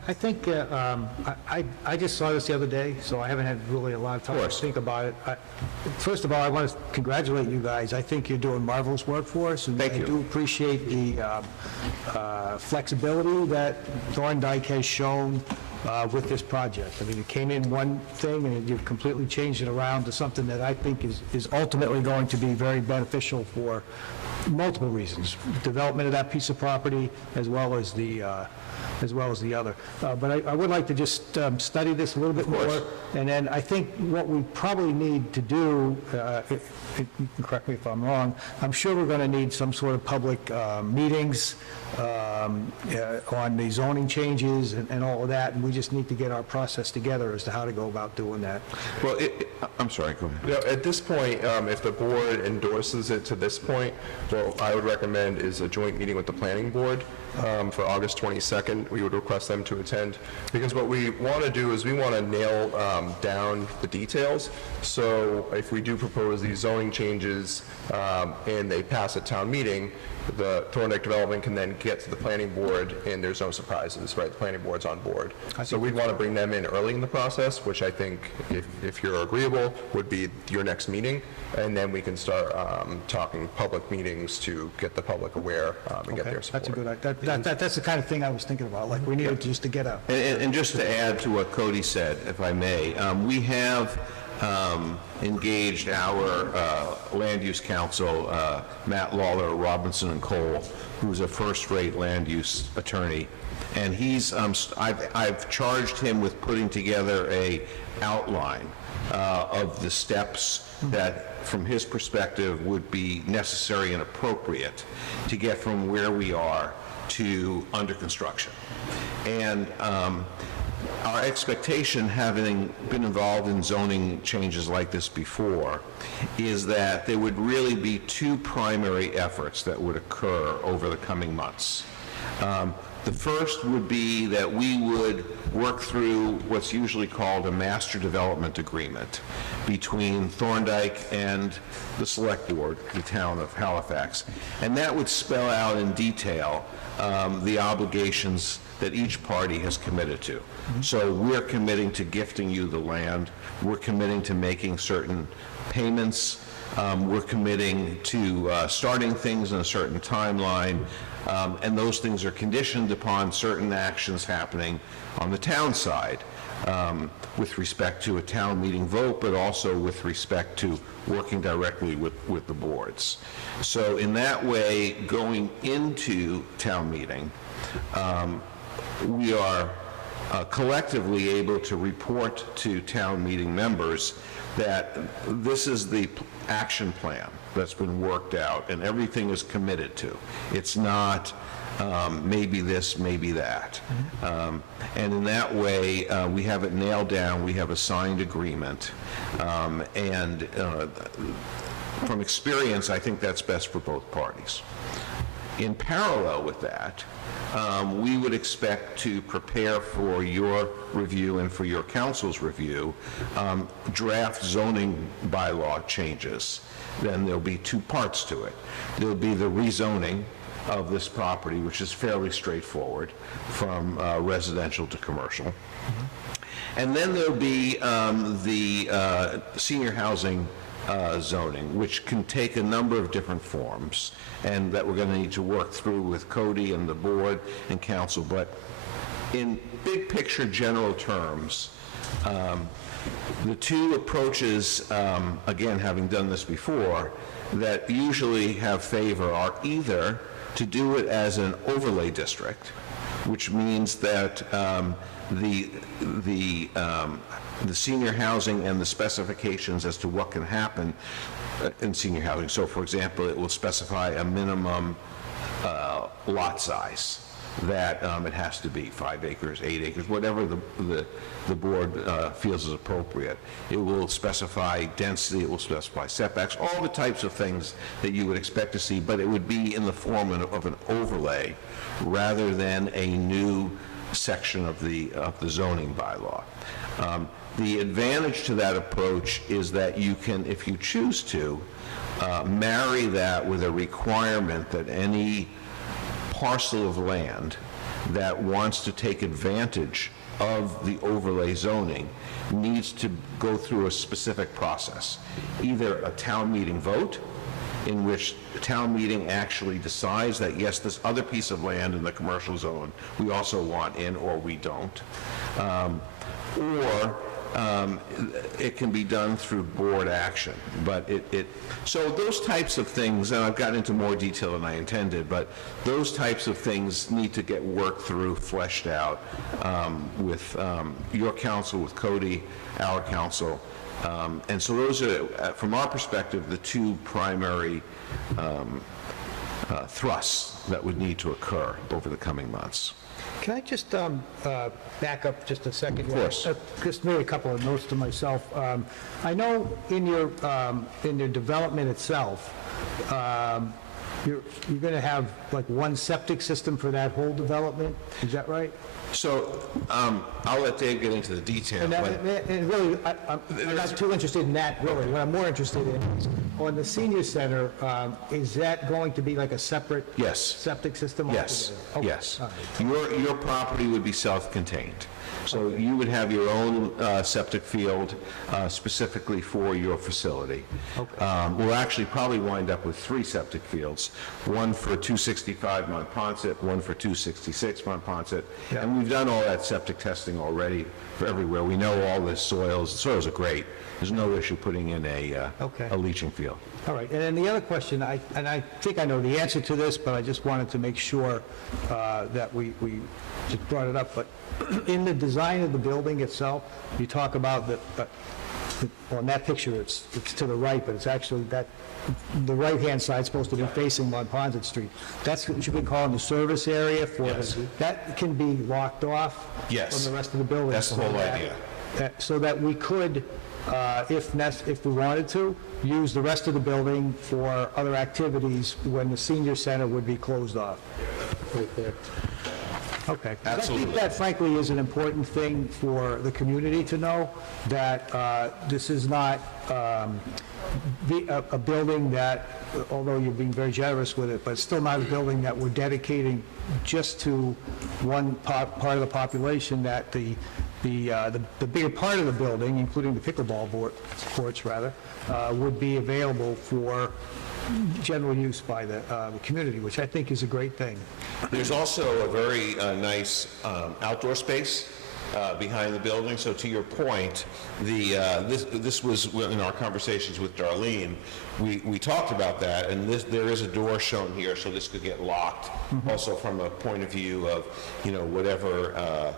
I think, I just saw this the other day, so I haven't had really a lot of time to think about it. First of all, I want to congratulate you guys. I think you're doing marvelous work for us, and Thank you. I do appreciate the flexibility that Thorndike has shown with this project. I mean, it came in one thing, and you've completely changed it around to something that I think is ultimately going to be very beneficial for multiple reasons: development of that piece of property, as well as the other. But I would like to just study this a little bit more, and then I think what we probably need to do, you can correct me if I'm wrong, I'm sure we're going to need some sort of public meetings on the zoning changes and all of that, and we just need to get our process together as to how to go about doing that. Well, I'm sorry, go ahead. At this point, if the board endorses it to this point, what I would recommend is a joint meeting with the planning board for August 22nd. We would request them to attend, because what we want to do is we want to nail down the details. So if we do propose these zoning changes and they pass at town meeting, the Thorndike Development can then get to the planning board, and there's no surprises, right? The planning board's on board. So we'd want to bring them in early in the process, which I think, if you're agreeable, would be your next meeting, and then we can start talking public meetings to get the public aware and get their support. That's a good idea. That's the kind of thing I was thinking about, like we needed just to get a... And just to add to what Cody said, if I may, we have engaged our land use counsel, Matt Lawler, Robinson and Cole, who's a first-rate land use attorney, and I've charged him with putting together a outline of the steps that, from his perspective, would be necessary and appropriate to get from where we are to under construction. And our expectation, having been involved in zoning changes like this before, is that there would really be two primary efforts that would occur over the coming months. The first would be that we would work through what's usually called a master development agreement between Thorndike and the Select Board, the town of Halifax. And that would spell out in detail the obligations that each party has committed to. So we're committing to gifting you the land. We're committing to making certain payments we're committing to starting things in a certain timeline, and those things are conditioned upon certain actions happening on the town side, with respect to a town meeting vote, but also with respect to working directly with the boards. So in that way, going into town meeting, we are collectively able to report to town meeting members that this is the action plan that's been worked out and everything is committed to. It's not maybe this, maybe that. And in that way, we have it nailed down, we have a signed agreement, and from experience, I think that's best for both parties. In parallel with that, we would expect to prepare for your review and for your council's review draft zoning bylaw changes. Then there'll be two parts to it. There'll be the rezoning of this property, which is fairly straightforward, from residential to commercial. And then there'll be the senior housing zoning, which can take a number of different forms, and that we're going to need to work through with Cody and the board and council. But in big picture general terms, the two approaches, again, having done this before, that usually have favor are either to do it as an overlay district, which means that the senior housing and the specifications as to what can happen in senior housing. So, for example, it will specify a minimum lot size, that it has to be 5 acres, 8 acres, whatever the board feels is appropriate. It will specify density, it will specify setbacks, all the types of things that you would expect to see, but it would be in the form of an overlay rather than a new section of the zoning bylaw. The advantage to that approach is that you can, if you choose to, marry that with a requirement that any parcel of land that wants to take advantage of the overlay zoning needs to go through a specific process, either a town meeting vote, in which the town meeting actually decides that, yes, this other piece of land in the commercial zone we also want in, or we don't, or it can be done through board action. But so those types of things, and I've gotten into more detail than I intended, but those types of things need to get worked through, fleshed out with your council, with Cody, our council. And so those are, from our perspective, the two primary thrusts that would need to occur over the coming months. Can I just back up just a second? Of course. Just made a couple of notes to myself. I know in your development itself, you're going to have like one septic system for that whole development. Is that right? So I'll let Dave get into the detail. And really, I'm not too interested in that, really. What I'm more interested in is, on the senior center, is that going to be like a separate Yes. septic system? Yes, altogether? Okay. yes. All right. Your property would be self-contained. So you would have your own septic field specifically for your facility. We'll actually probably wind up with 3 septic fields, one for 265 Montponset, one for 266 Montponset. Yeah. And we've done all that septic testing already for everywhere. We know all the soils. The soils are great. There's no issue putting in a leaching field. All right, and then the other question, I think I know the answer to this, but I just wanted to make sure that we just brought it up, but in the design of the building itself, you talk about on that picture, it's to the right, but it's actually the right-hand side is supposed to be facing Monpont Street. That's what you should be calling the service area for, Yes. That can be locked off Yes. from the rest of the building. That's the whole idea. So that we could, if we wanted to, use the rest of the building for other activities when the senior center would be closed off. Right there. Okay. Absolutely. I think that frankly is an important thing for the community to know, that this is not a building that, although you're being very generous with it, but it's still not a building that we're dedicating just to one part of the population, that the the bigger part of the building, including the pickleball courts, rather, would be available for general use by the community, which I think is a great thing. There's also a very nice outdoor space behind the building, so to your point, this was in our conversations with Darlene, we talked about that, and there is a door shown here, so this could get locked, also from a point of view of, whatever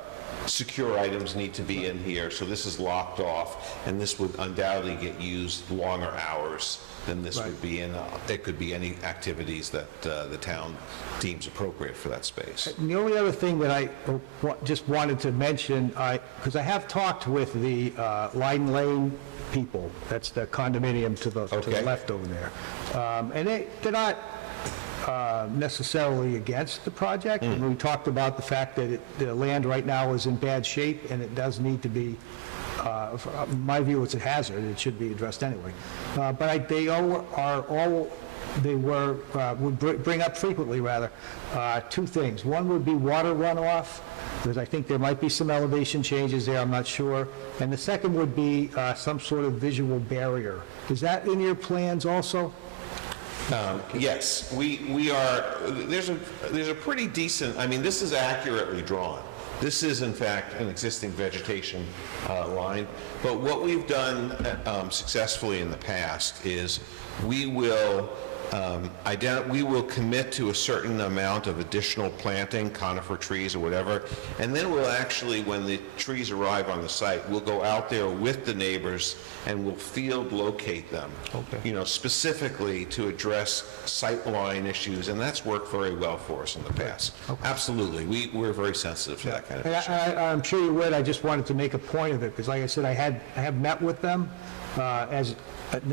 secure items need to be in here, so this is locked off, and this would undoubtedly get used longer hours than this would be in. It could be any activities that the town deems appropriate for that space. And the only other thing that I just wanted to mention, because I have talked with the Leiden Lane people, that's the condominium to the left over there, and they're not necessarily against the project. And we talked about the fact that the land right now is in bad shape, and it does need to be, in my view, it's a hazard. It should be addressed anyway. But they would bring up frequently, rather, two things. One would be water runoff, because I think there might be some elevation changes there, I'm not sure. And the second would be some sort of visual barrier. Is that in your plans also? Yes, we are, there's a pretty decent, this is accurately drawn. This is, in fact, an existing vegetation line, but what we've done successfully in the past is we will commit to a certain amount of additional planting, conifer trees or whatever, and then we'll actually, when the trees arrive on the site, we'll go out there with the neighbors and we'll field locate them, specifically to address sightline issues, and that's worked very well for us in the past. Absolutely, we're very sensitive to that kind of issue. I'm sure you would. I just wanted to make a point of it, because like I said, I have met with them,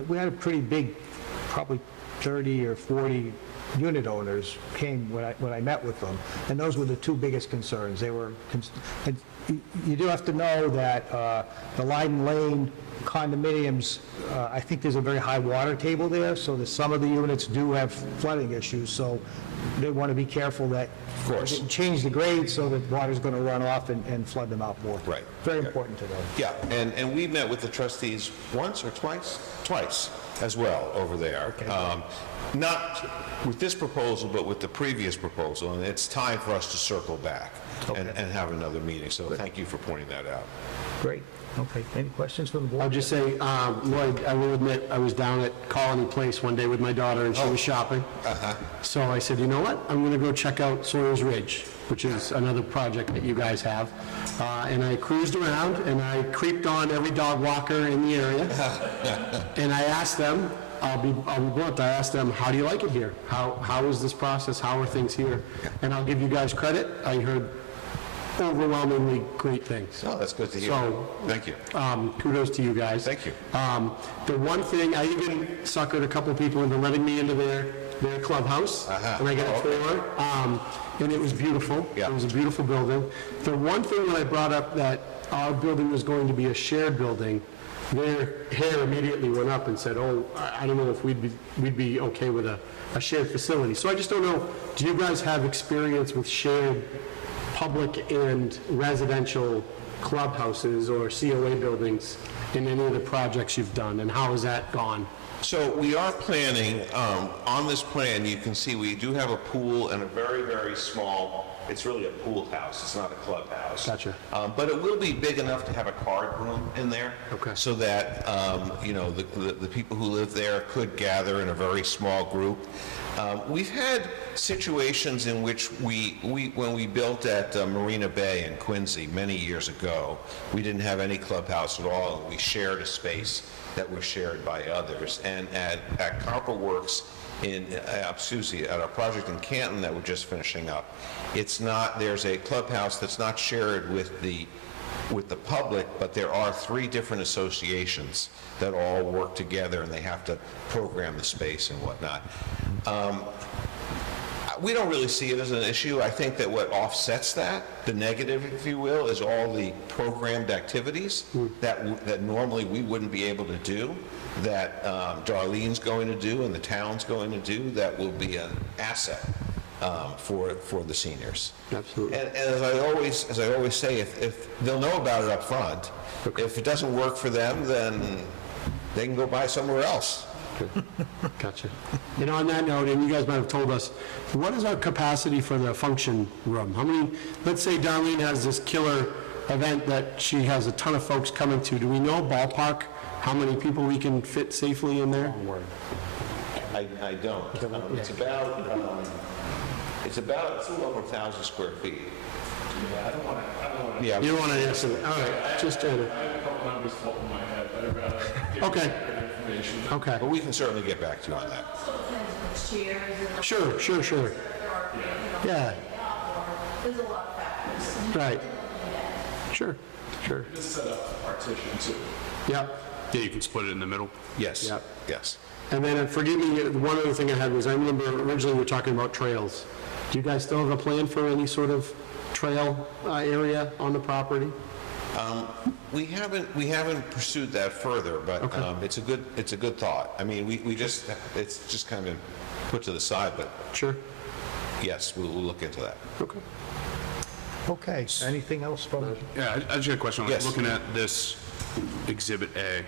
we had a pretty big, probably 30 or 40 unit owners came when I met with them, and those were the two biggest concerns. You do have to know that the Leiden Lane condominiums, I think there's a very high water table there, so that some of the units do have flooding issues, so they want to be careful that change the grade so that water's going to run off and flood them out more. Right. Very important to them. Yeah, and we met with the trustees once or twice? Twice as well over there. Okay. Not with this proposal, but with the previous proposal, and it's time for us to circle back and have another meeting, so thank you for pointing that out. Great. Okay. Any questions from the board? I'll just say, Lloyd, I will admit, I was down at Colony Place one day with my daughter, and she was shopping. So I said, you know what? I'm going to go check out Sawyer's Ridge, which is another project that you guys have. And I cruised around, and I creeped on every dog walker in the area. And I asked them, I'll be blunt, I asked them, how do you like it here? How is this process? How are things here? And I'll give you guys credit. I heard overwhelmingly great things. Oh, that's good to hear. So, thank you. Kudos to you guys. Thank you. The one thing, I even suckered a couple people into letting me into their clubhouse, and I got a tour, and it was beautiful. Yeah. It was a beautiful building. The one thing that I brought up, that our building was going to be a shared building, their hair immediately went up and said, oh, I don't know if we'd be okay with a shared facility. So I just don't know, do you guys have experience with shared public and residential clubhouses or COA buildings in any of the projects you've done, and how has that gone? So we are planning, on this plan, you can see we do have a pool and a very, very small, it's really a pool house, it's not a clubhouse. Gotcha. But it will be big enough to have a card room in there. Okay. So that, the people who live there could gather in a very small group. We've had situations in which when we built at Marina Bay in Quincy many years ago, we didn't have any clubhouse at all, and we shared a space that was shared by others. And at Copper Works at our project in Canton that we're just finishing up, there's a clubhouse that's not shared with the public, but there are 3 different associations that all work together, and they have to program the space and whatnot. We don't really see it as an issue. I think that what offsets that, the negative, if you will, is all the programmed activities that normally we wouldn't be able to do, that Darlene's going to do and the town's going to do, that will be an asset for the seniors. Absolutely. And as I always say, if they'll know about it up front, if it doesn't work for them, then they can go buy somewhere else. Gotcha. And on that note, and you guys might have told us, what is our capacity for the function room? How many, let's say Darlene has this killer event that she has a ton of folks coming to. Do we know ballpark how many people we can fit safely in there? I don't. It's a little over 1,000 square feet. Yeah, I don't want to. Yeah. You don't want to answer that? All right, just trying to, I have a couple numbers floating in my head, but I'd rather get okay, that information. okay. But we can certainly get back to you on that. Sure. Yeah, There's a lot of factors. right. Sure. Just set up partition too. Yep. Yeah, you can split it in the middle. Yes. Yep. Yes. And then, forgive me, one other thing I had was, I remember originally we were talking about trails. Do you guys still have a plan for any sort of trail area on the property? We haven't pursued that further, but it's a good thought. I mean, it's just kind of been put to the side, but Sure. yes, we'll look into that. Okay. Okay, anything else from? Yeah, I just got a question. Yes. Looking at this Exhibit A,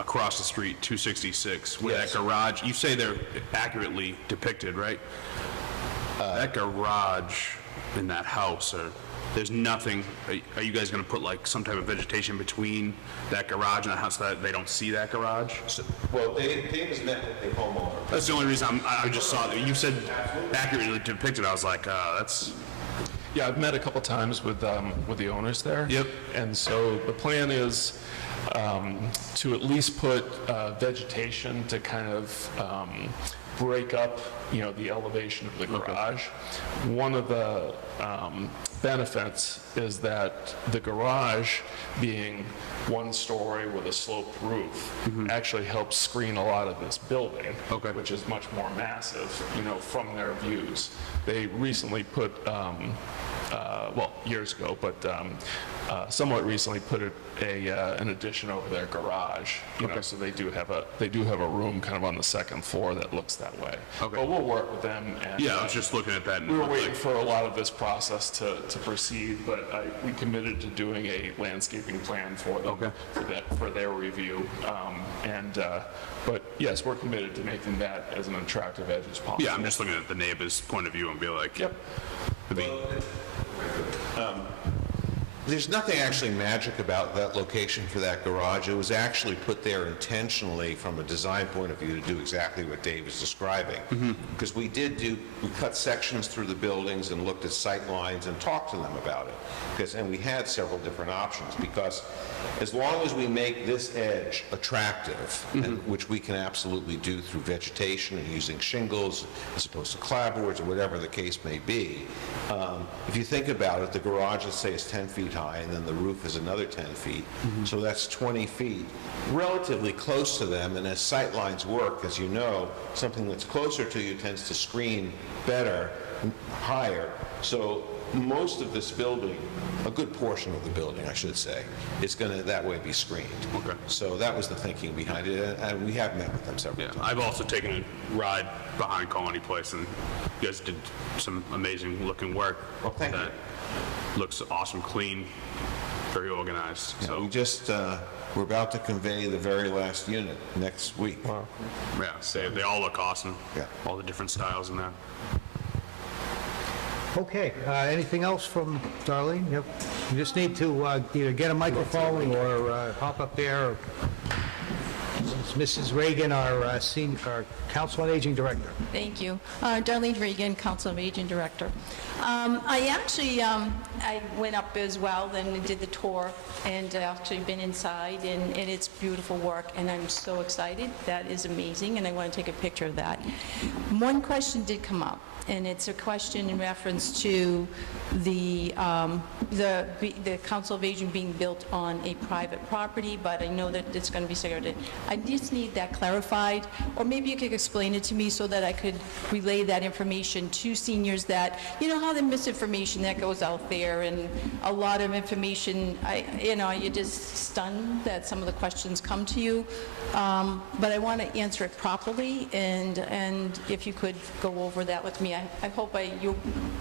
across the street, 266, where that Yes. garage, you say they're accurately depicted, right? That garage in that house, there's nothing, are you guys going to put like some type of vegetation between that garage and the house so that they don't see that garage? Well, Dave has met with the homeowner. That's the only reason I just saw that. You said accurately depicted, I was like, that's... Yeah, I've met a couple times with the owners there. Yep. And so the plan is to at least put vegetation to kind of break up, the elevation of the garage. One of the benefits is that the garage, being one story with a sloped roof, actually helps screen a lot of this building, which is much more massive, from their views. They recently put, years ago, but somewhat recently put an addition over their garage, so they do have a room kind of on the second floor that looks that way. Okay. But we'll work with them. And, Yeah, I was just looking at that. And we were it looked waiting like- for a lot of this process to proceed, but we committed to doing a landscaping plan for them for their review. But yes, we're committed to making that as an attractive edge as possible. Yeah, I'm just looking at the neighbor's point of view and be like, Yep. There's nothing actually magic about that location for that garage. It was actually put there intentionally from a design point of view to do exactly what Dave is describing. Because we cut sections through the buildings and looked at sight lines and talked to them about it. And we had several different options, because as long as we make this edge attractive, and which we can absolutely do through vegetation and using shingles as opposed to clapboards or whatever the case may be, if you think about it, the garage, let's say, is 10 feet high, and then the roof is another 10 feet, so that's 20 feet, relatively close to them, and as sight lines work, as you know, something that's closer to you tends to screen better, higher, so most of this building, a good portion of the building, I should say, is going to that way be screened. Okay. So that was the thinking behind it, and we have met with them several yeah, times. I've also taken a ride behind Colony Place, and you guys did some amazing looking work. Well, thank you. That looks awesome, clean, very organized. So So, we just, we're about to convey the very last unit next week. yeah, they all look awesome. Yeah. All the different styles in there. Okay, anything else from Darlene? Yep. You just need to either get a microphone or hop up there. Or it's Mrs. Reagan, our Council on Aging Director. Thank you. Darlene Regan, Council of Aging Director. I actually, I went up as well and did the tour, and actually been inside, and it's beautiful work, and I'm so excited. That is amazing, and I want to take a picture of that. One question did come up, and it's a question in reference to the Council of Aging being built on a private property, but I know that it's going to be segregated. I just need that clarified, or maybe you could explain it to me so that I could relay that information to seniors, that, you know how the misinformation that goes out there, and a lot of information, you're just stunned that some of the questions come to you. But I want to answer it properly, and if you could go over that with me, me. I hope you're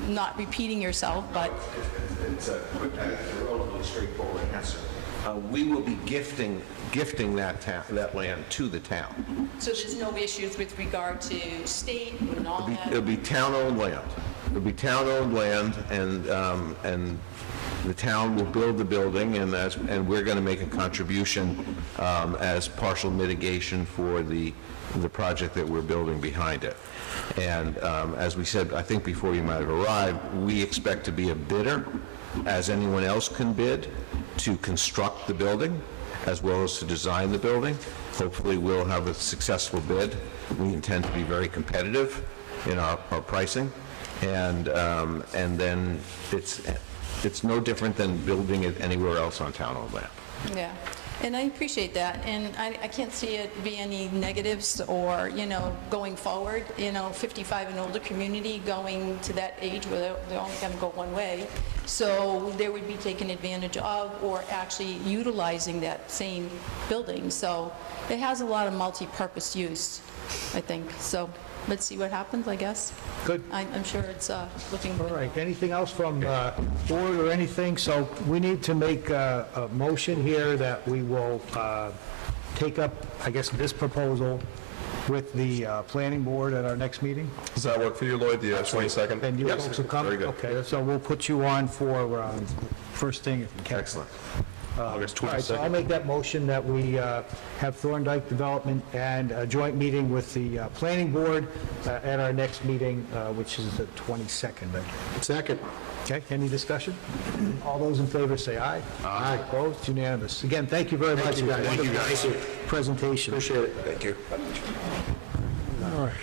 not repeating yourself, but, It's a relatively straightforward answer. We will be gifting that land to the town. so there's no issues with regard to state and all that? It'll be town-owned land. It'll be town-owned land, and the town will build the building, and we're going to make a contribution as partial mitigation for the project that we're building behind it. And as we said, I think before you might have arrived, we expect to be a bidder, as anyone else can bid, to construct the building, as well as to design the building. Hopefully, we'll have a successful bid. We intend to be very competitive in our pricing, and then it's no different than building it anywhere else on town-owned land. Yeah, and I appreciate that, and I can't see it be any negatives or, going forward, 55 and older community going to that age where they're only going to go one way, so they would be taken advantage of or actually utilizing that same building, so it has a lot of multi-purpose use, I think, so let's see what happens, I guess. Good. I'm sure it's looking good. All right, anything else from board or anything? So we need to make a motion here that we will take up, I guess, this proposal with the planning board at our next meeting? Does that work for you, Lloyd, the 22nd? And you folks will come? Very good. Okay, so we'll put you on for first thing if you can. Excellent. August All right, so 22nd. I'll make that motion that we have Thorndike Development and a joint meeting with the planning board at our next meeting, which is the 22nd. Second. Okay, any discussion? All those in favor say aye. Aye. Opposed, unanimous. Again, thank you very much. you, guys. Thank you, guys. Presentation. Appreciate it. Thank you. All right.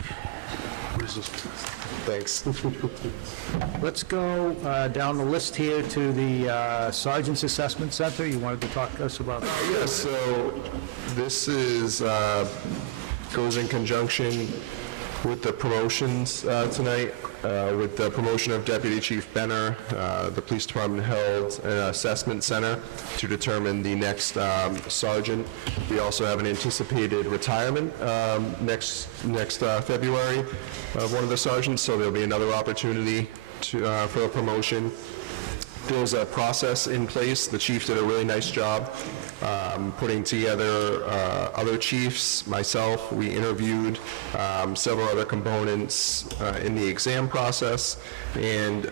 Thanks. Let's go down the list here to the Sergeant's Assessment Center. You wanted to talk to us about that? Yes, so this is, goes in conjunction with the promotions tonight. With the promotion of Deputy Chief Benner, the police department held an assessment center to determine the next sergeant. We also have an anticipated retirement next February of one of the sergeants, so there'll be another opportunity for a promotion. There's a process in place. The chief did a really nice job putting together other chiefs, myself. We interviewed several other components in the exam process, and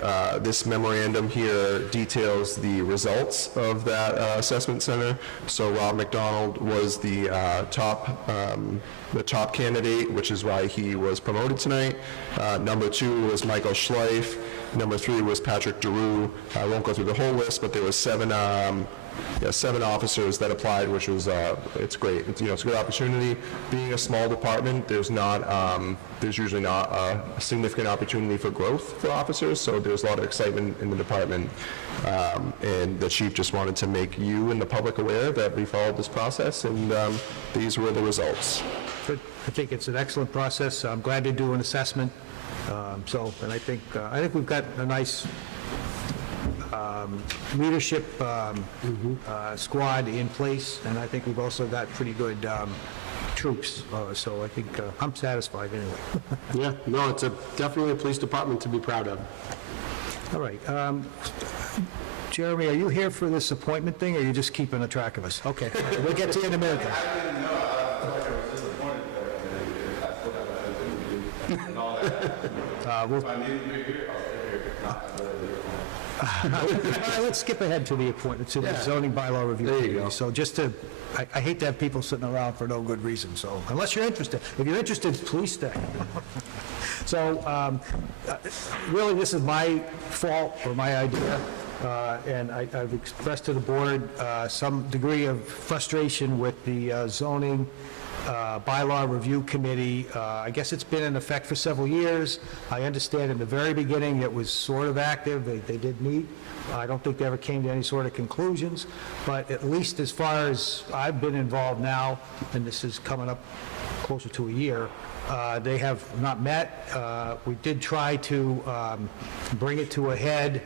this memorandum here details the results of that assessment center. So Rob McDonald was the top candidate, which is why he was promoted tonight. Number 2 was Michael Schleif. Number 3 was Patrick Deroux. I won't go through the whole list, but there was 7 officers that applied, which was it's great. It's a good opportunity. Being a small department, there's usually not a significant opportunity for growth for officers, so there's a lot of excitement in the department. And the chief just wanted to make you and the public aware that we followed this process, and these were the results. Good. I think it's an excellent process. I'm glad to do an assessment. And I think we've got a nice leadership squad in place, and I think we've also got pretty good troops. So I think I'm satisfied anyway. Yeah, no, it's definitely a police department to be proud of. All right. Jeremy, are you here for this appointment thing, or are you just keeping a track of us? Okay, we'll get to you in a minute then. All right, let's skip ahead to the appointment, to the zoning bylaw review. There you go. So just to, I hate to have people sitting around for no good reason, so unless you're interested. If you're interested, please stay. So really, this is my fault or my idea, and I've expressed to the board some degree of frustration with the zoning bylaw review committee. I guess it's been in effect for several years. I understand in the very beginning it was sort of active. They did meet. I don't think they ever came to any sort of conclusions, but at least as far as I've been involved now, and this is coming up closer to a year. They have not met. We did try to bring it to a head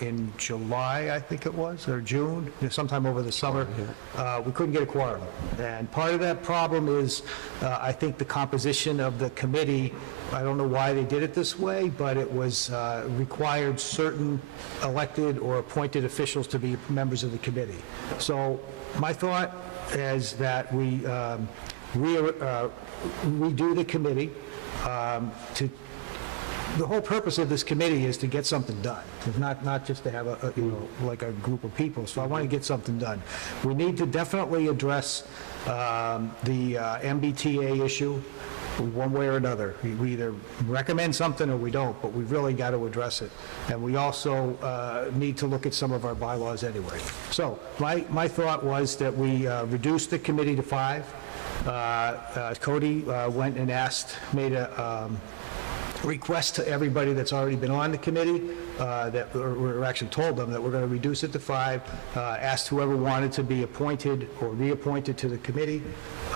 in July, I think it was, or June, sometime over the summer. We couldn't get a quorum. And part of that problem is, I think the composition of the committee, I don't know why they did it this way, but it was required certain elected or appointed officials to be members of the committee. So my thought is that we redo the committee. The whole purpose of this committee is to get something done. It's not just to have like a group of people. So I want to get something done. We need to definitely address the MBTA issue one way or another. We either recommend something or we don't, but we really got to address it. And we also need to look at some of our bylaws anyway. So my thought was that we reduce the committee to 5. Cody went and made a request to everybody that's already been on the committee, that we're actually told them that we're going to reduce it to 5, asked whoever wanted to be appointed or reappointed to the committee.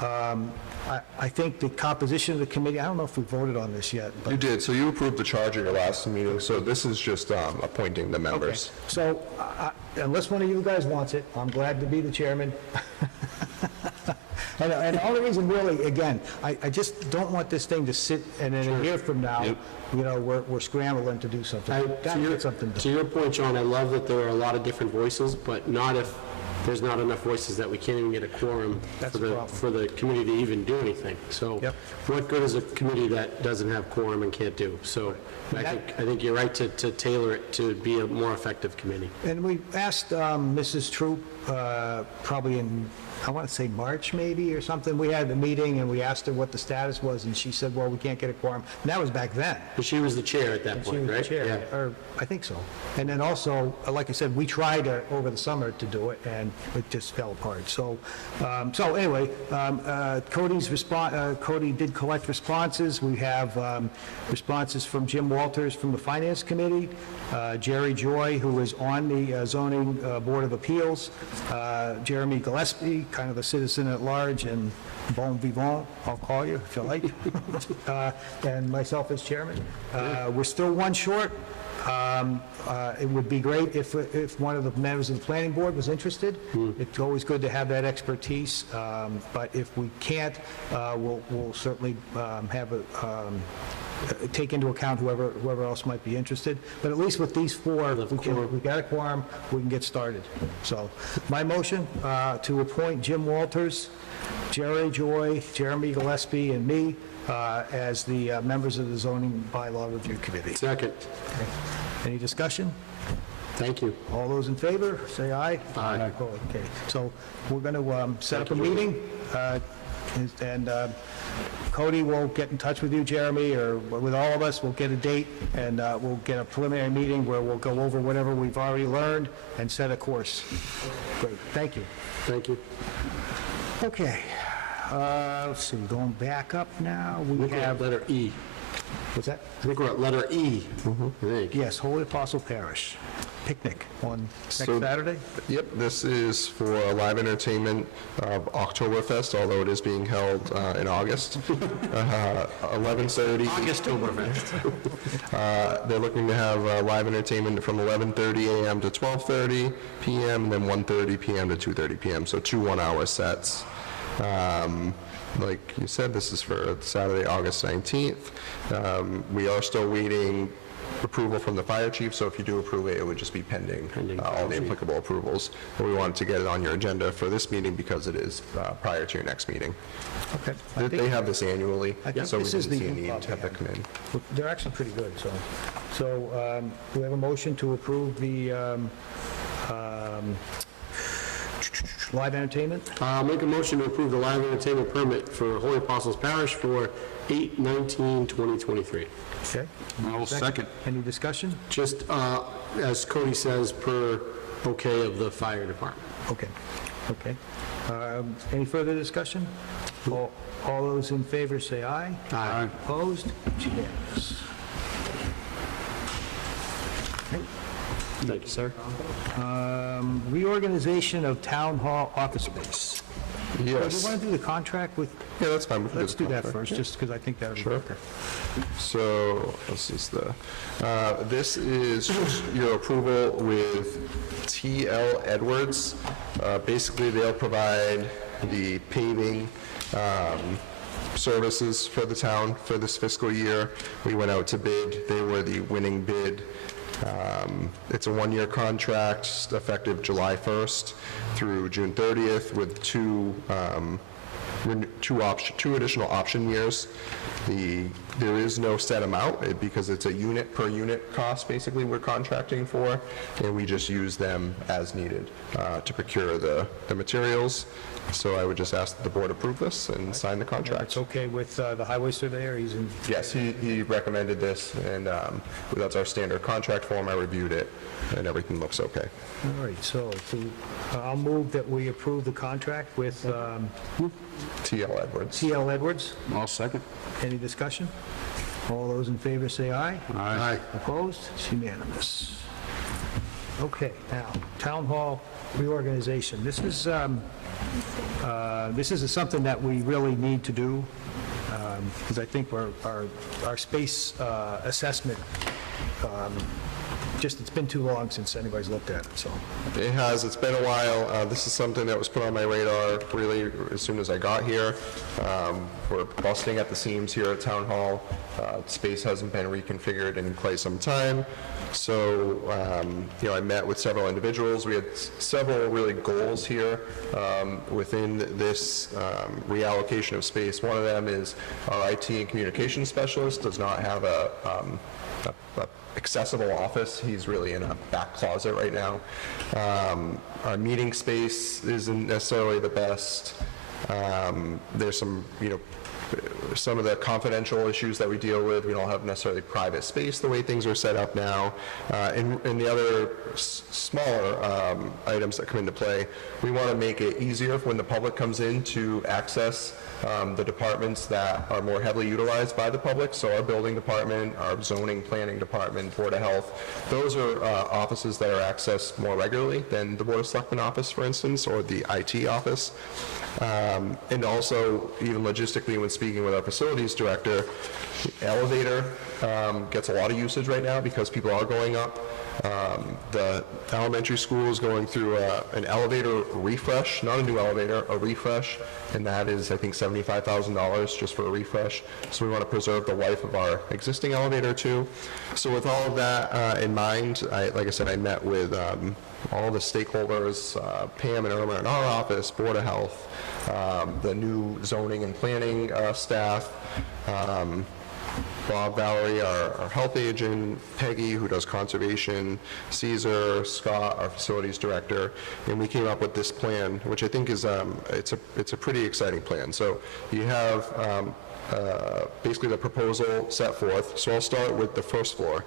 I think the composition of the committee, I don't know if we voted on this yet, but... You did, so you approved the charge at your last meeting, so this is just appointing the members. Okay. So unless one of you guys wants it, I'm glad to be the chairman. And the only reason really, again, I just don't want this thing to sit and then a year from now, we're scrambling to do something. Got to get something done. To your point, John, I love that there are a lot of different voices, but not if there's not enough voices that we can't even get a quorum for the committee to even do anything. So what good is a committee that doesn't have quorum and can't do? So I think you're right to tailor it to be a more effective committee. And we asked Mrs. Troop probably in, I want to say March maybe or something. We had a meeting and we asked her what the status was, and she said, well, we can't get a quorum. And that was back then. But she was the chair at that point, right? She was the chair, or I think so. And then also, like I said, we tried over the summer to do it, and it just fell apart. So, anyway, Cody did collect responses. We have responses from Jim Walters from the Finance Committee, Jerry Joy, who is on the Zoning Board of Appeals, Jeremy Gillespie, kind of a citizen at large, and bon vivant, I'll call you if you like, and myself as chairman. We're still one short. It would be great if one of the members of the planning board was interested. It's always good to have that expertise, but if we can't, we'll certainly take into account whoever else might be interested. But at least with these 4, we got a quorum, we can get started. So my motion to appoint Jim Walters, Jerry Joy, Jeremy Gillespie, and me as the members of the Zoning Bylaw Review Committee. Second. Okay. Any discussion? Thank you. All those in favor, say aye. Aye. Oh, okay, so we're going to set up a meeting, and Cody will get in touch with you, Jeremy, or with all of us. We'll get a date, and we'll get a preliminary meeting where we'll go over whatever we've already learned and set a course. Great, thank you. Thank you. Okay, let's see, going back up now, we Look have... at letter E. What's that? I think we're at letter E. I think. Yes, Holy Apostle Parish picnic on next So- Saturday. Yep, this is for live entertainment of Oktoberfest, although it is being held in August. 11:30. August-Toberfest. They're looking to have live entertainment from 11:30 a.m. to 12:30 p.m., and then 1:30 p.m. to 2:30 p.m., so 2 one-hour sets. Like you said, this is for Saturday, August 19th. We are still waiting approval from the fire chief, so if you do approve it, it would just be pending all the applicable approvals. But we wanted to get it on your agenda for this meeting because it is prior to your next meeting. Okay. They have this annually, I think so we this didn't is the see a need improv to have it come in. They're actually pretty good, so we have a motion to approve the live entertainment? Make a motion to approve the live entertainment permit for Holy Apostles Parish for 8/19/2023. Okay. I will second. Any discussion? Just, as Cody says, per okay of the fire department. Okay, okay. Any further discussion? All those in favor say aye. Aye. Opposed? It's unanimous. Thank you, sir. Reorganization of town hall office space. Do you Yes. want to do the contract with, Yeah, that's fine. We can let's the do that contract. first, just because I think that would be Sure. quicker. So, this is this is just your approval with TL Edwards. Basically, they'll provide the paving services for the town for this fiscal year. We went out to bid. They were the winning bid. It's a one-year contract effective July 1st through June 30th with two additional option years. There is no set amount because it's a unit per unit cost basically we're contracting for, and we just use them as needed to procure the materials. So I would just ask that the board approve this and sign the contract. It's okay with the highway surveyor, he's in, Yes, he recommended this, and that's our standard contract form. I reviewed it, and everything looks okay. all right, so I'll move that we approve the contract with TL Edwards. TL Edwards. I'll second. Any discussion? All those in favor say aye. Aye. Opposed? It's unanimous. Okay, now, Town Hall reorganization. This is something that we really need to do, because I think our space assessment, it's been too long since anybody's looked at it, so. It has, it's been a while. This is something that was put on my radar really as soon as I got here. We're busting at the seams here at Town Hall. Space hasn't been reconfigured in quite some time. So, I met with several individuals. We had several really goals here within this reallocation of space. One of them is our IT and communications specialist does not have a accessible office. He's really in a back closet right now. Our meeting space isn't necessarily the best. There's some of the confidential issues that we deal with. We don't have necessarily private space the way things are set up now. And the other smaller items that come into play, we want to make it easier when the public comes in to access the departments that are more heavily utilized by the public. So our building department, our zoning planning department, Board of Health, those are offices that are accessed more regularly than the Board of Selectmen office, for instance, or the IT office. And also, even logistically, when speaking with our facilities director, the elevator gets a lot of usage right now because people are going up. The elementary school is going through an elevator refresh, not a new elevator, a refresh, and that is, I think, $75,000 just for a refresh. So we want to preserve the life of our existing elevator too. So with all of that in mind, like I said, I met with all the stakeholders, Pam and Irma in our office, Board of Health, the new zoning and planning staff, Bob, Valerie, our health agent, Peggy, who does conservation, Caesar, Scott, our facilities director, and we came up with this plan, which I think is it's a pretty exciting plan. So you have basically the proposal set forth. So I'll start with the first floor.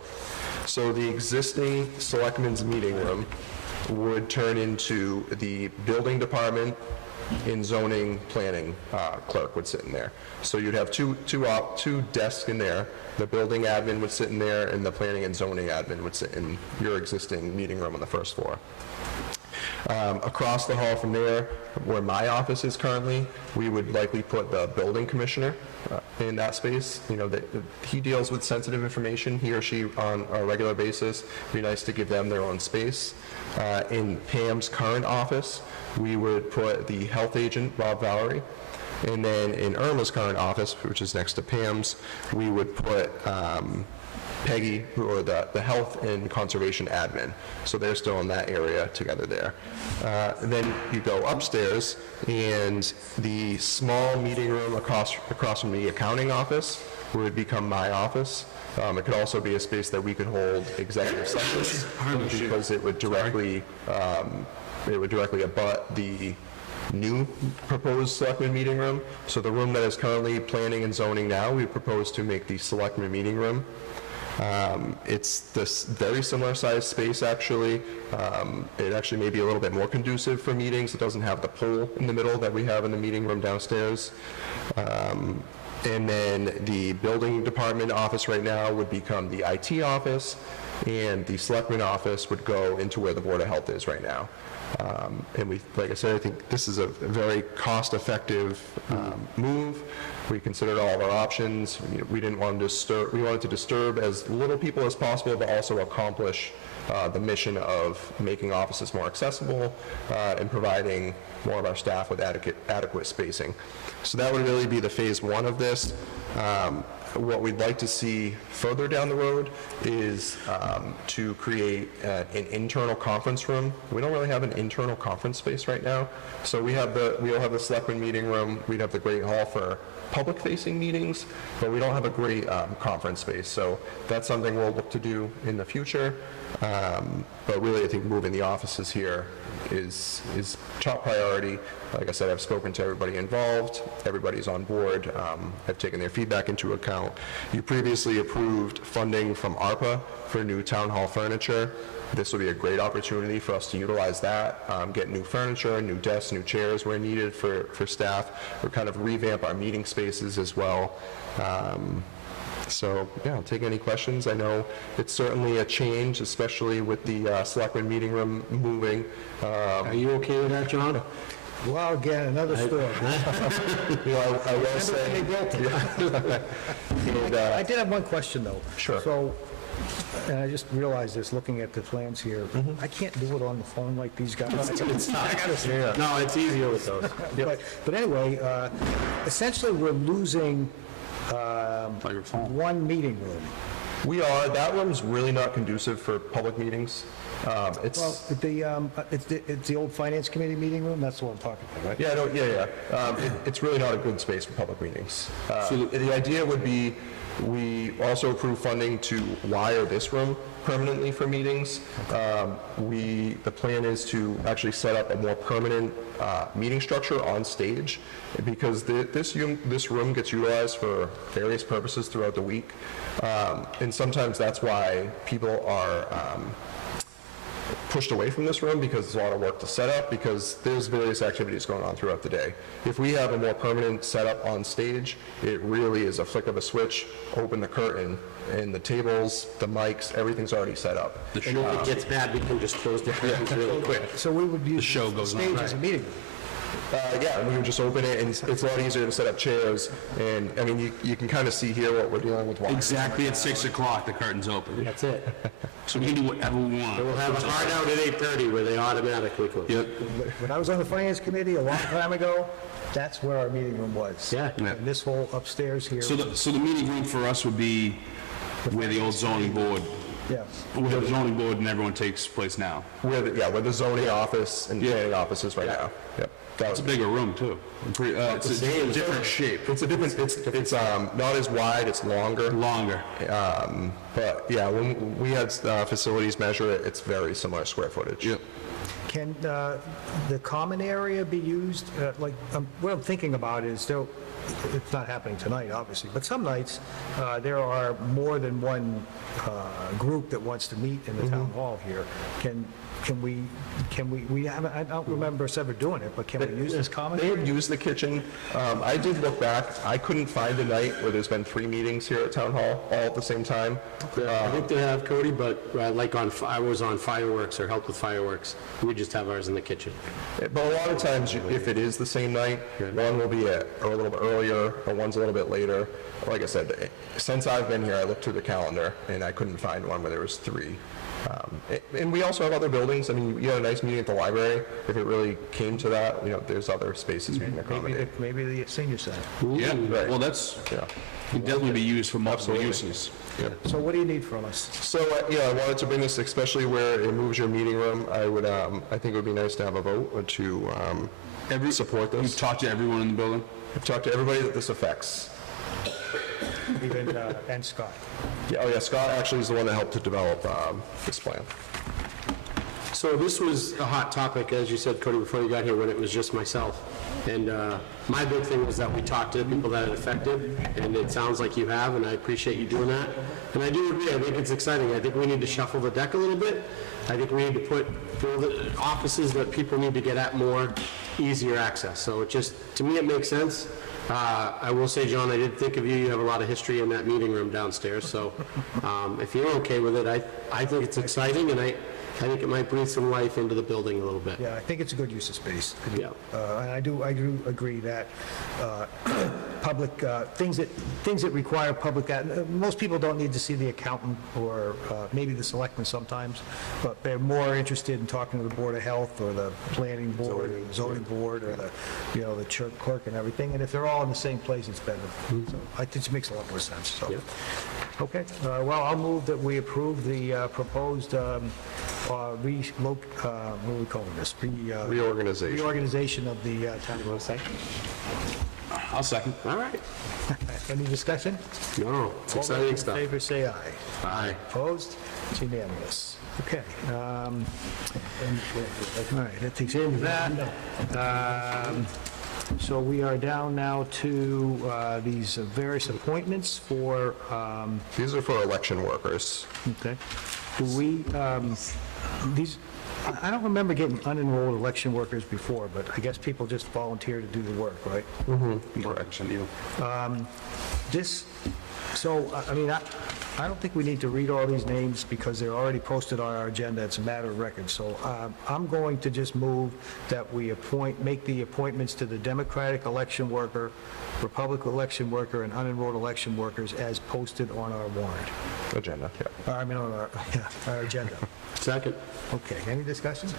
So the existing Selectmen's meeting room would turn into the building department and zoning planning clerk would sit in there. So you'd have two desks in there. The building admin would sit in there, and the planning and zoning admin would sit in your existing meeting room on the first floor. Across the hall from there, where my office is currently, we would likely put the building commissioner in that space. He deals with sensitive information, he or she, on a regular basis. It'd be nice to give them their own space. In Pam's current office, we would put the health agent, Bob, Valerie. And then in Irma's current office, which is next to Pam's, we would put Peggy, or the health and conservation admin. So they're still in that area together there. And then you go upstairs, and the small meeting room across from the accounting office would become my office. It could also be a space that we could hold executive sessions, because it would directly abut the new proposed Selectmen meeting room. So the room that is currently planning and zoning now, we propose to make the Selectmen meeting room. It's this very similar size space, actually. It actually may be a little bit more conducive for meetings. It doesn't have the pole in the middle that we have in the meeting room downstairs. And then the building department office right now would become the IT office, and the Selectmen office would go into where the Board of Health is right now. And we, like I said, I think this is a very cost-effective move. We considered all of our options. We didn't want to disturb, we wanted to disturb as little people as possible, but also accomplish the mission of making offices more accessible and providing more of our staff with adequate spacing. So that would really be the phase one of this. What we'd like to see further down the road is to create an internal conference room. We don't really have an internal conference space right now. So we'll have the Selectmen meeting room, we'd have the Great Hall for public-facing meetings, but we don't have a great conference space. So that's something we'll look to do in the future. But really, I think moving the offices here is top priority. Like I said, I've spoken to everybody involved. Everybody's on board. I've taken their feedback into account. You previously approved funding from ARPA for new town hall furniture. This will be a great opportunity for us to utilize that, get new furniture, new desks, new chairs where needed for staff, or kind of revamp our meeting spaces as well. So, yeah, I'll take any questions. I know it's certainly a change, especially with the Selectmen meeting room moving. Are you okay with that, John? Well, again, another story. I will say... And, I did have one question, though. Sure. So, and I just realized this, looking at the plans here, I can't do it on the phone like these guys. No, it's easier with those. But anyway, essentially, we're losing one meeting room. We are. That room's really not conducive for public meetings. It's... Well, it's the old Finance Committee meeting room, that's what I'm talking about, right? Yeah, no, yeah. It's really not a good space for public meetings. So the idea would be, we also approve funding to wire this room permanently for meetings. The plan is to actually set up a more permanent meeting structure on stage, because this room gets utilized for various purposes throughout the week. And sometimes that's why people are pushed away from this room, because there's a lot of work to set up, because there's various activities going on throughout the day. If we have a more permanent setup on stage, it really is a flick of a switch, open the curtain, and the tables, the mics, everything's already set up. And if it gets bad, we can just close the curtains really quick. So we would use the stage as a meeting room. Yeah, and we would just open it, and it's a lot easier to set up chairs, and, I mean, you can kind of see here what we're dealing with. Exactly at 6 o'clock, the curtain's open. That's it. So we can do whatever we want. We'll have a hard out at 8:30 where they automatically close. Yep. When I was on the Finance Committee a long time ago, that's where our meeting room was. Yeah. And this whole upstairs here. So the meeting room for us would be where the old zoning board, Yeah. where the zoning board and everyone takes place now. Where the zoning office and planning office is right now. Yep. It's a bigger room, too. It's a different shape. It's not as wide, it's longer. But yeah, when we had facilities measure it, it's very similar square footage. Yep. Can the common area be used, what I'm thinking about is, it's not happening tonight, obviously, but some nights, there are more than one group that wants to meet in the town hall here. I don't remember us ever doing it, but can we use this common They area? have used the kitchen. I did look back. I couldn't find a night where there's been 3 meetings here at Town Hall all at the same time. I think they have, Cody, but like I was on fireworks or helped with fireworks, we just have ours in the kitchen. But a lot of times, if it is the same night, one will be a little bit earlier, or one's a little bit later. Like I said, since I've been here, I looked through the calendar, and I couldn't find one where there was 3. And we also have other buildings. I mean, you had a nice meeting at the library. If it really came to that, there's other spaces we can accommodate. Maybe the senior center. Yeah, Right. well, that's, Yeah. can definitely be used for multiple Absolutely. uses. So what do you need from us? So, I wanted to bring this, especially where it moves your meeting room. I think it would be nice to have a vote to support You've this. talked to everyone in the building? I've talked to everybody that this affects. Even, and Scott. Yeah, Scott actually is the one that helped to develop this plan. So this was a hot topic, as you said, Cody, before you got here, when it was just myself. And my big thing was that we talked to the people that it affected, and it sounds like you have, and I appreciate you doing that. And I do agree, I think it's exciting. I think we need to shuffle the deck a little bit. I think we need to build offices that people need to get at more, easier access. So it just, to me, it makes sense. I will say, John, I did think of you. You have a lot of history in that meeting room downstairs. So if you're okay with it, I think it's exciting, and I think it might breathe some life into the building a little bit. Yeah, I think it's a good use of space. Yeah. And I do agree that public, things that require public, most people don't need to see the accountant or maybe the selectman sometimes, but they're more interested in talking to the Board of Health or the planning board or the zoning board or the church clerk and everything, and if they're all in the same place, it's better. So I think it makes a lot more sense, so. Yeah. Okay, well, I'll move that we approve the proposed what are we calling this? Reorganization. Reorganization of the town. You want to say? I'll second. All right. Any discussion? No, it's exciting stuff. All those in favor, say aye. Aye. Opposed? It's unanimous. Okay. All right, that takes care of that. So we are down now to these various appointments for, These are for election workers. okay. Do we, these, I don't remember getting unenrolled election workers before, but I guess people just volunteer to do the work, right? Correction, you. This, so, I mean, I don't think we need to read all these names because they're already posted on our agenda. It's a matter of record. So I'm going to just move that we make the appointments to the Democratic election worker, Republican election worker, and unenrolled election workers as posted on our warrant. Agenda, yeah. I mean, on our agenda. Second. Okay, any discussion?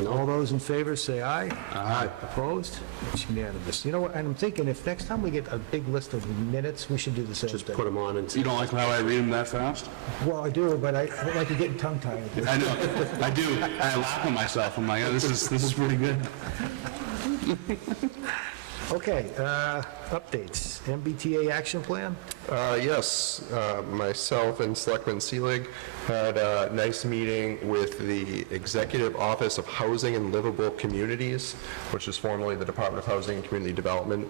No. All those in favor, say aye. Aye. Opposed? It's unanimous. You know what, and I'm thinking if next time we get a big list of minutes, we should do the same Just thing. put them on and see. You don't like how I read them that fast? Well, I do, but I don't like to get tongue-tied. I know, I do. And I laugh at myself. I'm like, oh, this is pretty good. Okay, updates. MBTA action plan? Yes, myself and Selectman Seelig had a nice meeting with the Executive Office of Housing and Livable Communities, which is formerly the Department of Housing and Community Development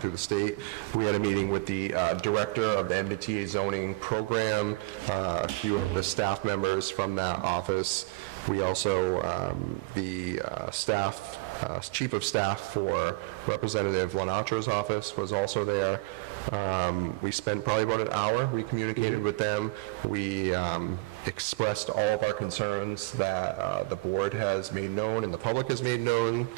through the state. We had a meeting with the director of the MBTA zoning program, a few of the staff members from that office. We also, the staff, chief of staff for Representative Lenatra's office was also there. We spent probably about an hour. We communicated with them. We expressed all of our concerns that the board has made known and the public has made known.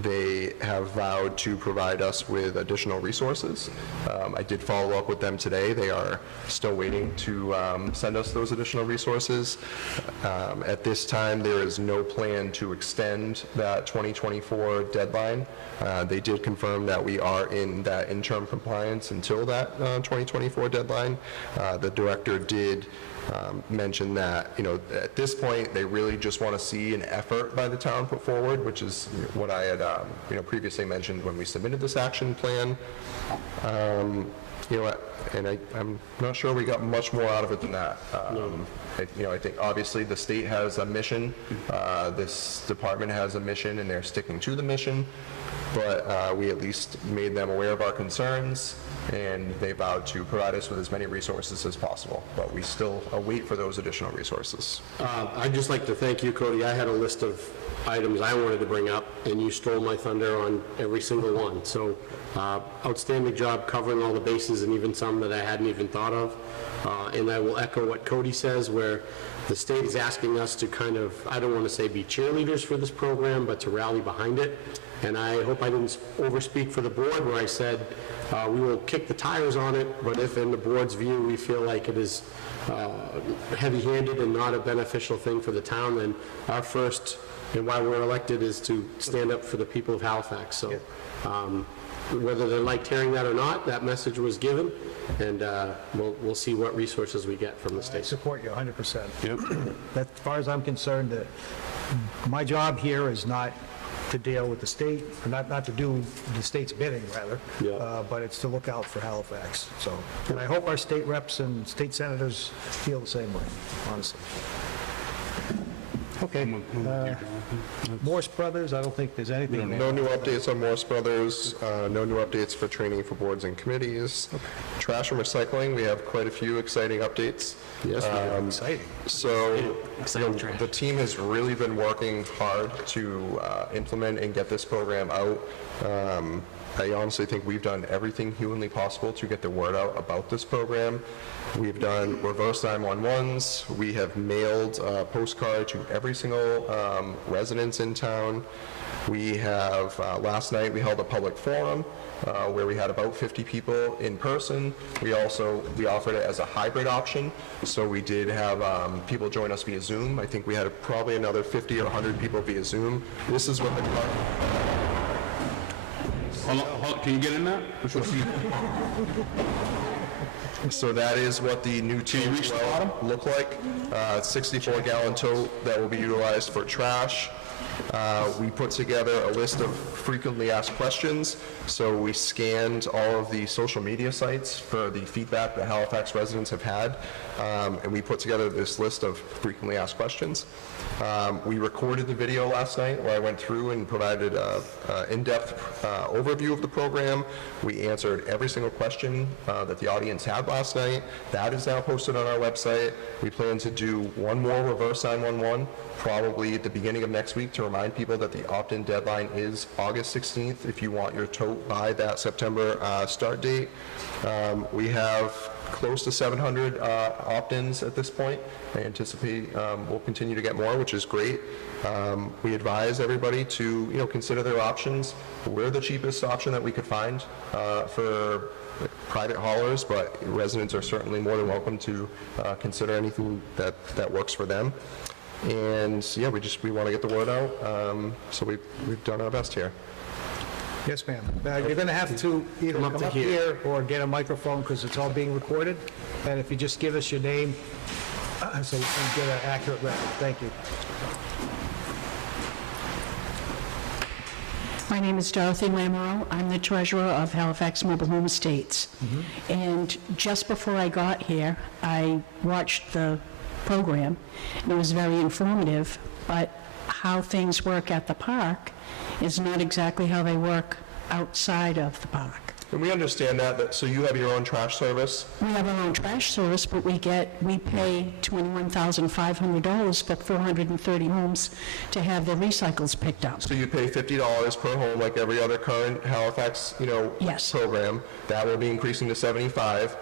They have vowed to provide us with additional resources. I did follow up with them today. They are still waiting to send us those additional resources. At this time, there is no plan to extend that 2024 deadline. They did confirm that we are in that interim compliance until that 2024 deadline. The director did mention that, at this point, they really just want to see an effort by the town put forward, which is what I had, previously mentioned when we submitted this action plan. And I'm not sure we got much more out of it than that. I think obviously the state has a mission, this department has a mission, and they're sticking to the mission, but we at least made them aware of our concerns, and they vowed to provide us with as many resources as possible, but we still await for those additional resources. I'd just like to thank you, Cody. I had a list of items I wanted to bring up, and you stole my thunder on every single one. So outstanding job covering all the bases and even some that I hadn't even thought of. And I will echo what Cody says, where the state is asking us to kind of, I don't want to say be cheerleaders for this program, but to rally behind it. And I hope I didn't overspeak for the board where I said we will kick the tires on it, but if in the board's view we feel like it is heavy-handed and not a beneficial thing for the town, then our first, and why we're elected, is to stand up for the people of Halifax. So whether they like hearing that or not, that message was given, and we'll see what resources we get from the I state. support you 100%. Yep. As far as I'm concerned, my job here is not to deal with the state, or not to do the state's bidding, rather, Yeah. but it's to look out for Halifax. So, and I hope our state reps and state senators feel the same way, honestly. Okay. Morse Brothers, I don't think there's anything. No new updates on Morse Brothers, no new updates for training for boards and committees. Trash and recycling, we have quite a few exciting updates. Yes, Exciting. So, the team has really been working hard to implement and get this program out. I honestly think we've done everything humanly possible to get the word out about this program. We've done reverse 911s. We have mailed a postcard to every single residence in town. We have, last night, we held a public forum where we had about 50 people in person. We offered it as a hybrid option, so we did have people join us via Zoom. I think we had probably another 50 or 100 people via Zoom. This is what the... Hold on, can you get in that? So that is what the new totes will look like. 64-gallon tote that will be utilized for trash. We put together a list of frequently asked questions. So we scanned all of the social media sites for the feedback that Halifax residents have had, and we put together this list of frequently asked questions. We recorded the video last night where I went through and provided an in-depth overview of the program. We answered every single question that the audience had last night. That is now posted on our website. We plan to do one more reverse 911 probably at the beginning of next week to remind people that the opt-in deadline is August 16th if you want your tote by that September start date. We have close to 700 opt-ins at this point. I anticipate we'll continue to get more, which is great. We advise everybody to, consider their options. We're the cheapest option that we could find for private haulers, but residents are certainly more than welcome to consider anything that works for them. And yeah, we want to get the word out, so we've done our best here. Yes, ma'am. Now, you're going to have to either come up here or get a microphone because it's all being recorded. And if you just give us your name so we can get an accurate record. Thank you. My name is Dorothy Lamoureux. I'm the treasurer of Halifax Mobile Home Estates. And just before I got here, I watched the program, and it was very informative, but how things work at the park is not exactly how they work outside of the park. And we understand that, so you have your own trash service? We have our own trash service, but we pay $21,500 for 430 homes to have their recycles picked up. So you pay $50 per home like every other current Halifax, Yes. program. That will be increasing to $75.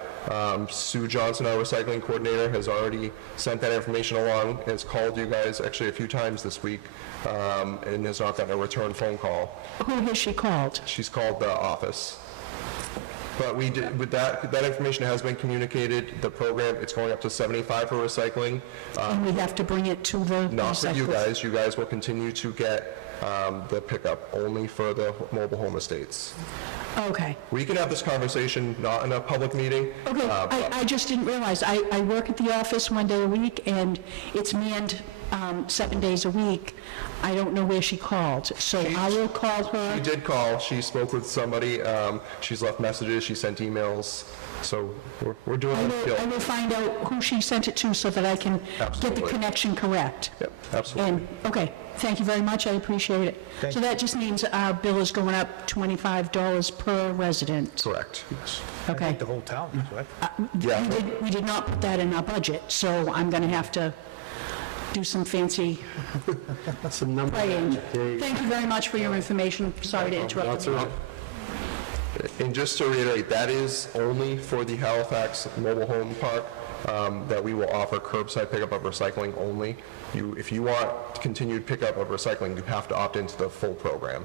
Sue Johnson, our recycling coordinator, has already sent that information along, has called you guys actually a few times this week, and has not gotten a return phone call. Who has she called? She's called the office. But we did, with that information has been communicated. The program, it's going up to $75 for recycling. And we have to bring it to the Not for you recyclers. guys. You guys will continue to get the pickup only for the mobile home estates. Okay. We can have this conversation not in a public meeting. Okay, I just didn't realize. I work at the office one day a week, and it's manned 7 days a week. I don't know where she called, so I will call her. She did call. She spoke with somebody. She's left messages. She sent emails. So we're doing I it. will find out who she sent it to so that I can get the Absolutely. connection correct. Yep, absolutely. And, okay, thank you very much, I appreciate it. So that just means our bill is going up $25 per resident. Correct. I Okay. think the whole town is, right? Yeah. We did not put that in our budget, so I'm going to have to do some fancy Some number. praying. Thank you very much for your information. Sorry to interrupt. That's all right. And just to reiterate, that is only for the Halifax Mobile Home Park that we will offer curbside pickup of recycling only. If you want continued pickup of recycling, you have to opt into the full program.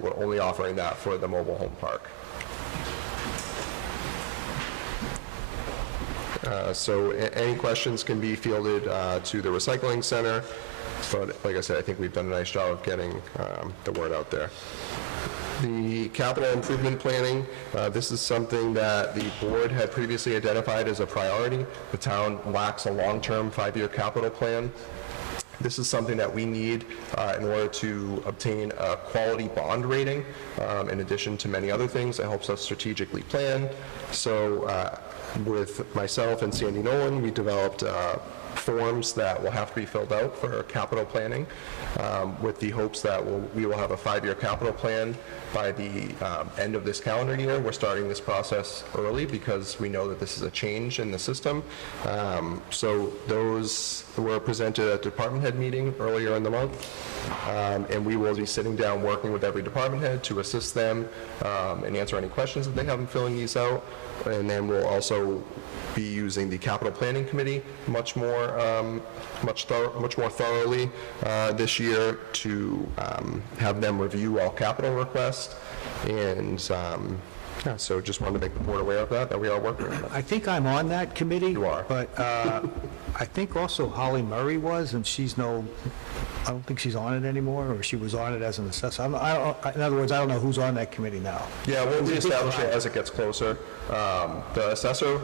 We're only offering that for the mobile home park. So any questions can be fielded to the recycling center. But like I said, I think we've done a nice job of getting the word out there. The capital improvement planning, this is something that the board had previously identified as a priority. The town lacks a long-term 5-year capital plan. This is something that we need in order to obtain a quality bond rating, in addition to many other things. It helps us strategically plan. So with myself and Sandy Nolan, we developed forms that will have to be filled out for capital planning, with the hopes that we will have a 5-year capital plan by the end of this calendar year. We're starting this process early because we know that this is a change in the system. So those were presented at the department head meeting earlier in the month, and we will be sitting down working with every department head to assist them and answer any questions that they have in filling these out. And then we'll also be using the capital planning committee much more thoroughly this year to have them review all capital requests. And yeah, so just wanted to make the board aware of that we are working on that. I think I'm on that committee. You are. But I think also Holly Murray was, and I don't think she's on it anymore, or she was on it as an assessor. In other words, I don't know who's on that committee now. Yeah, we'll reestablish it as it gets closer. The assessor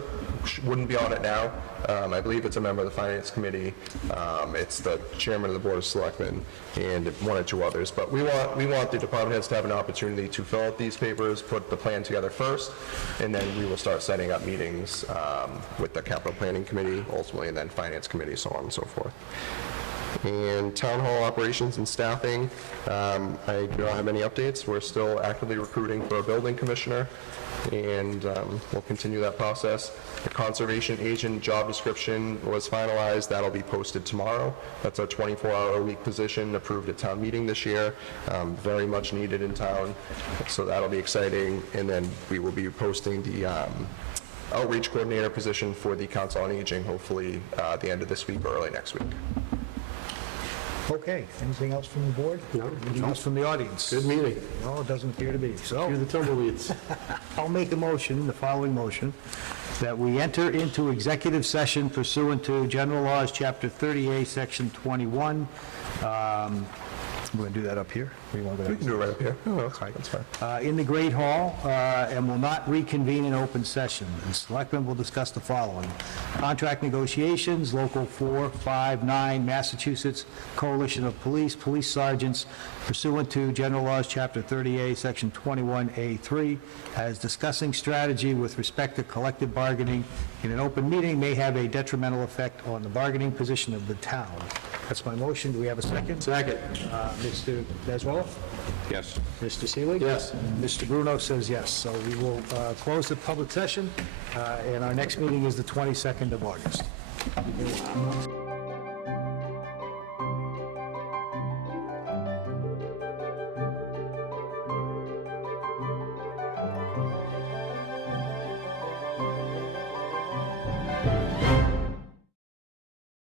wouldn't be on it now. I believe it's a member of the finance committee. It's the chairman of the board of selectmen and 1 or 2 others. But we want the department heads to have an opportunity to fill out these papers, put the plan together first, and then we will start setting up meetings with the capital planning committee ultimately, and then finance committee, so on and so forth. And town hall operations and staffing, I do not have any updates. We're still actively recruiting for a building commissioner, and we'll continue that process. The conservation agent job description was finalized. That'll be posted tomorrow. That's a 24-hour-a-week position approved at town meeting this year. Very much needed in town, so that'll be exciting. And then we will be posting the outreach coordinator position for the council on aging, hopefully the end of this week or early next week. Okay, anything else from the board? No. Anything else from the audience? Good meeting. No, it doesn't appear to be. So Here's the tumbleweeds. I'll make a motion, the following motion, that we enter into executive session pursuant to General Laws, Chapter 38, Section 21. We're going to do that up here? Or you want to go We can do it right up here. Oh, that's fine. in the Great Hall, and will not reconvene in open session. The selectmen will discuss the following: contract negotiations, Local 459, Massachusetts Coalition of Police, police sergeants pursuant to General Laws, Chapter 38, Section 21A3, as discussing strategy with respect to collective bargaining in an open meeting may have a detrimental effect on the bargaining position of the town. That's my motion. Do we have a second? Second. Mr. Deswell? Yes. Mr. Seelig? Yes. And Mr. Bruno says yes. So we will close the public session, and our next meeting is the 22nd of August.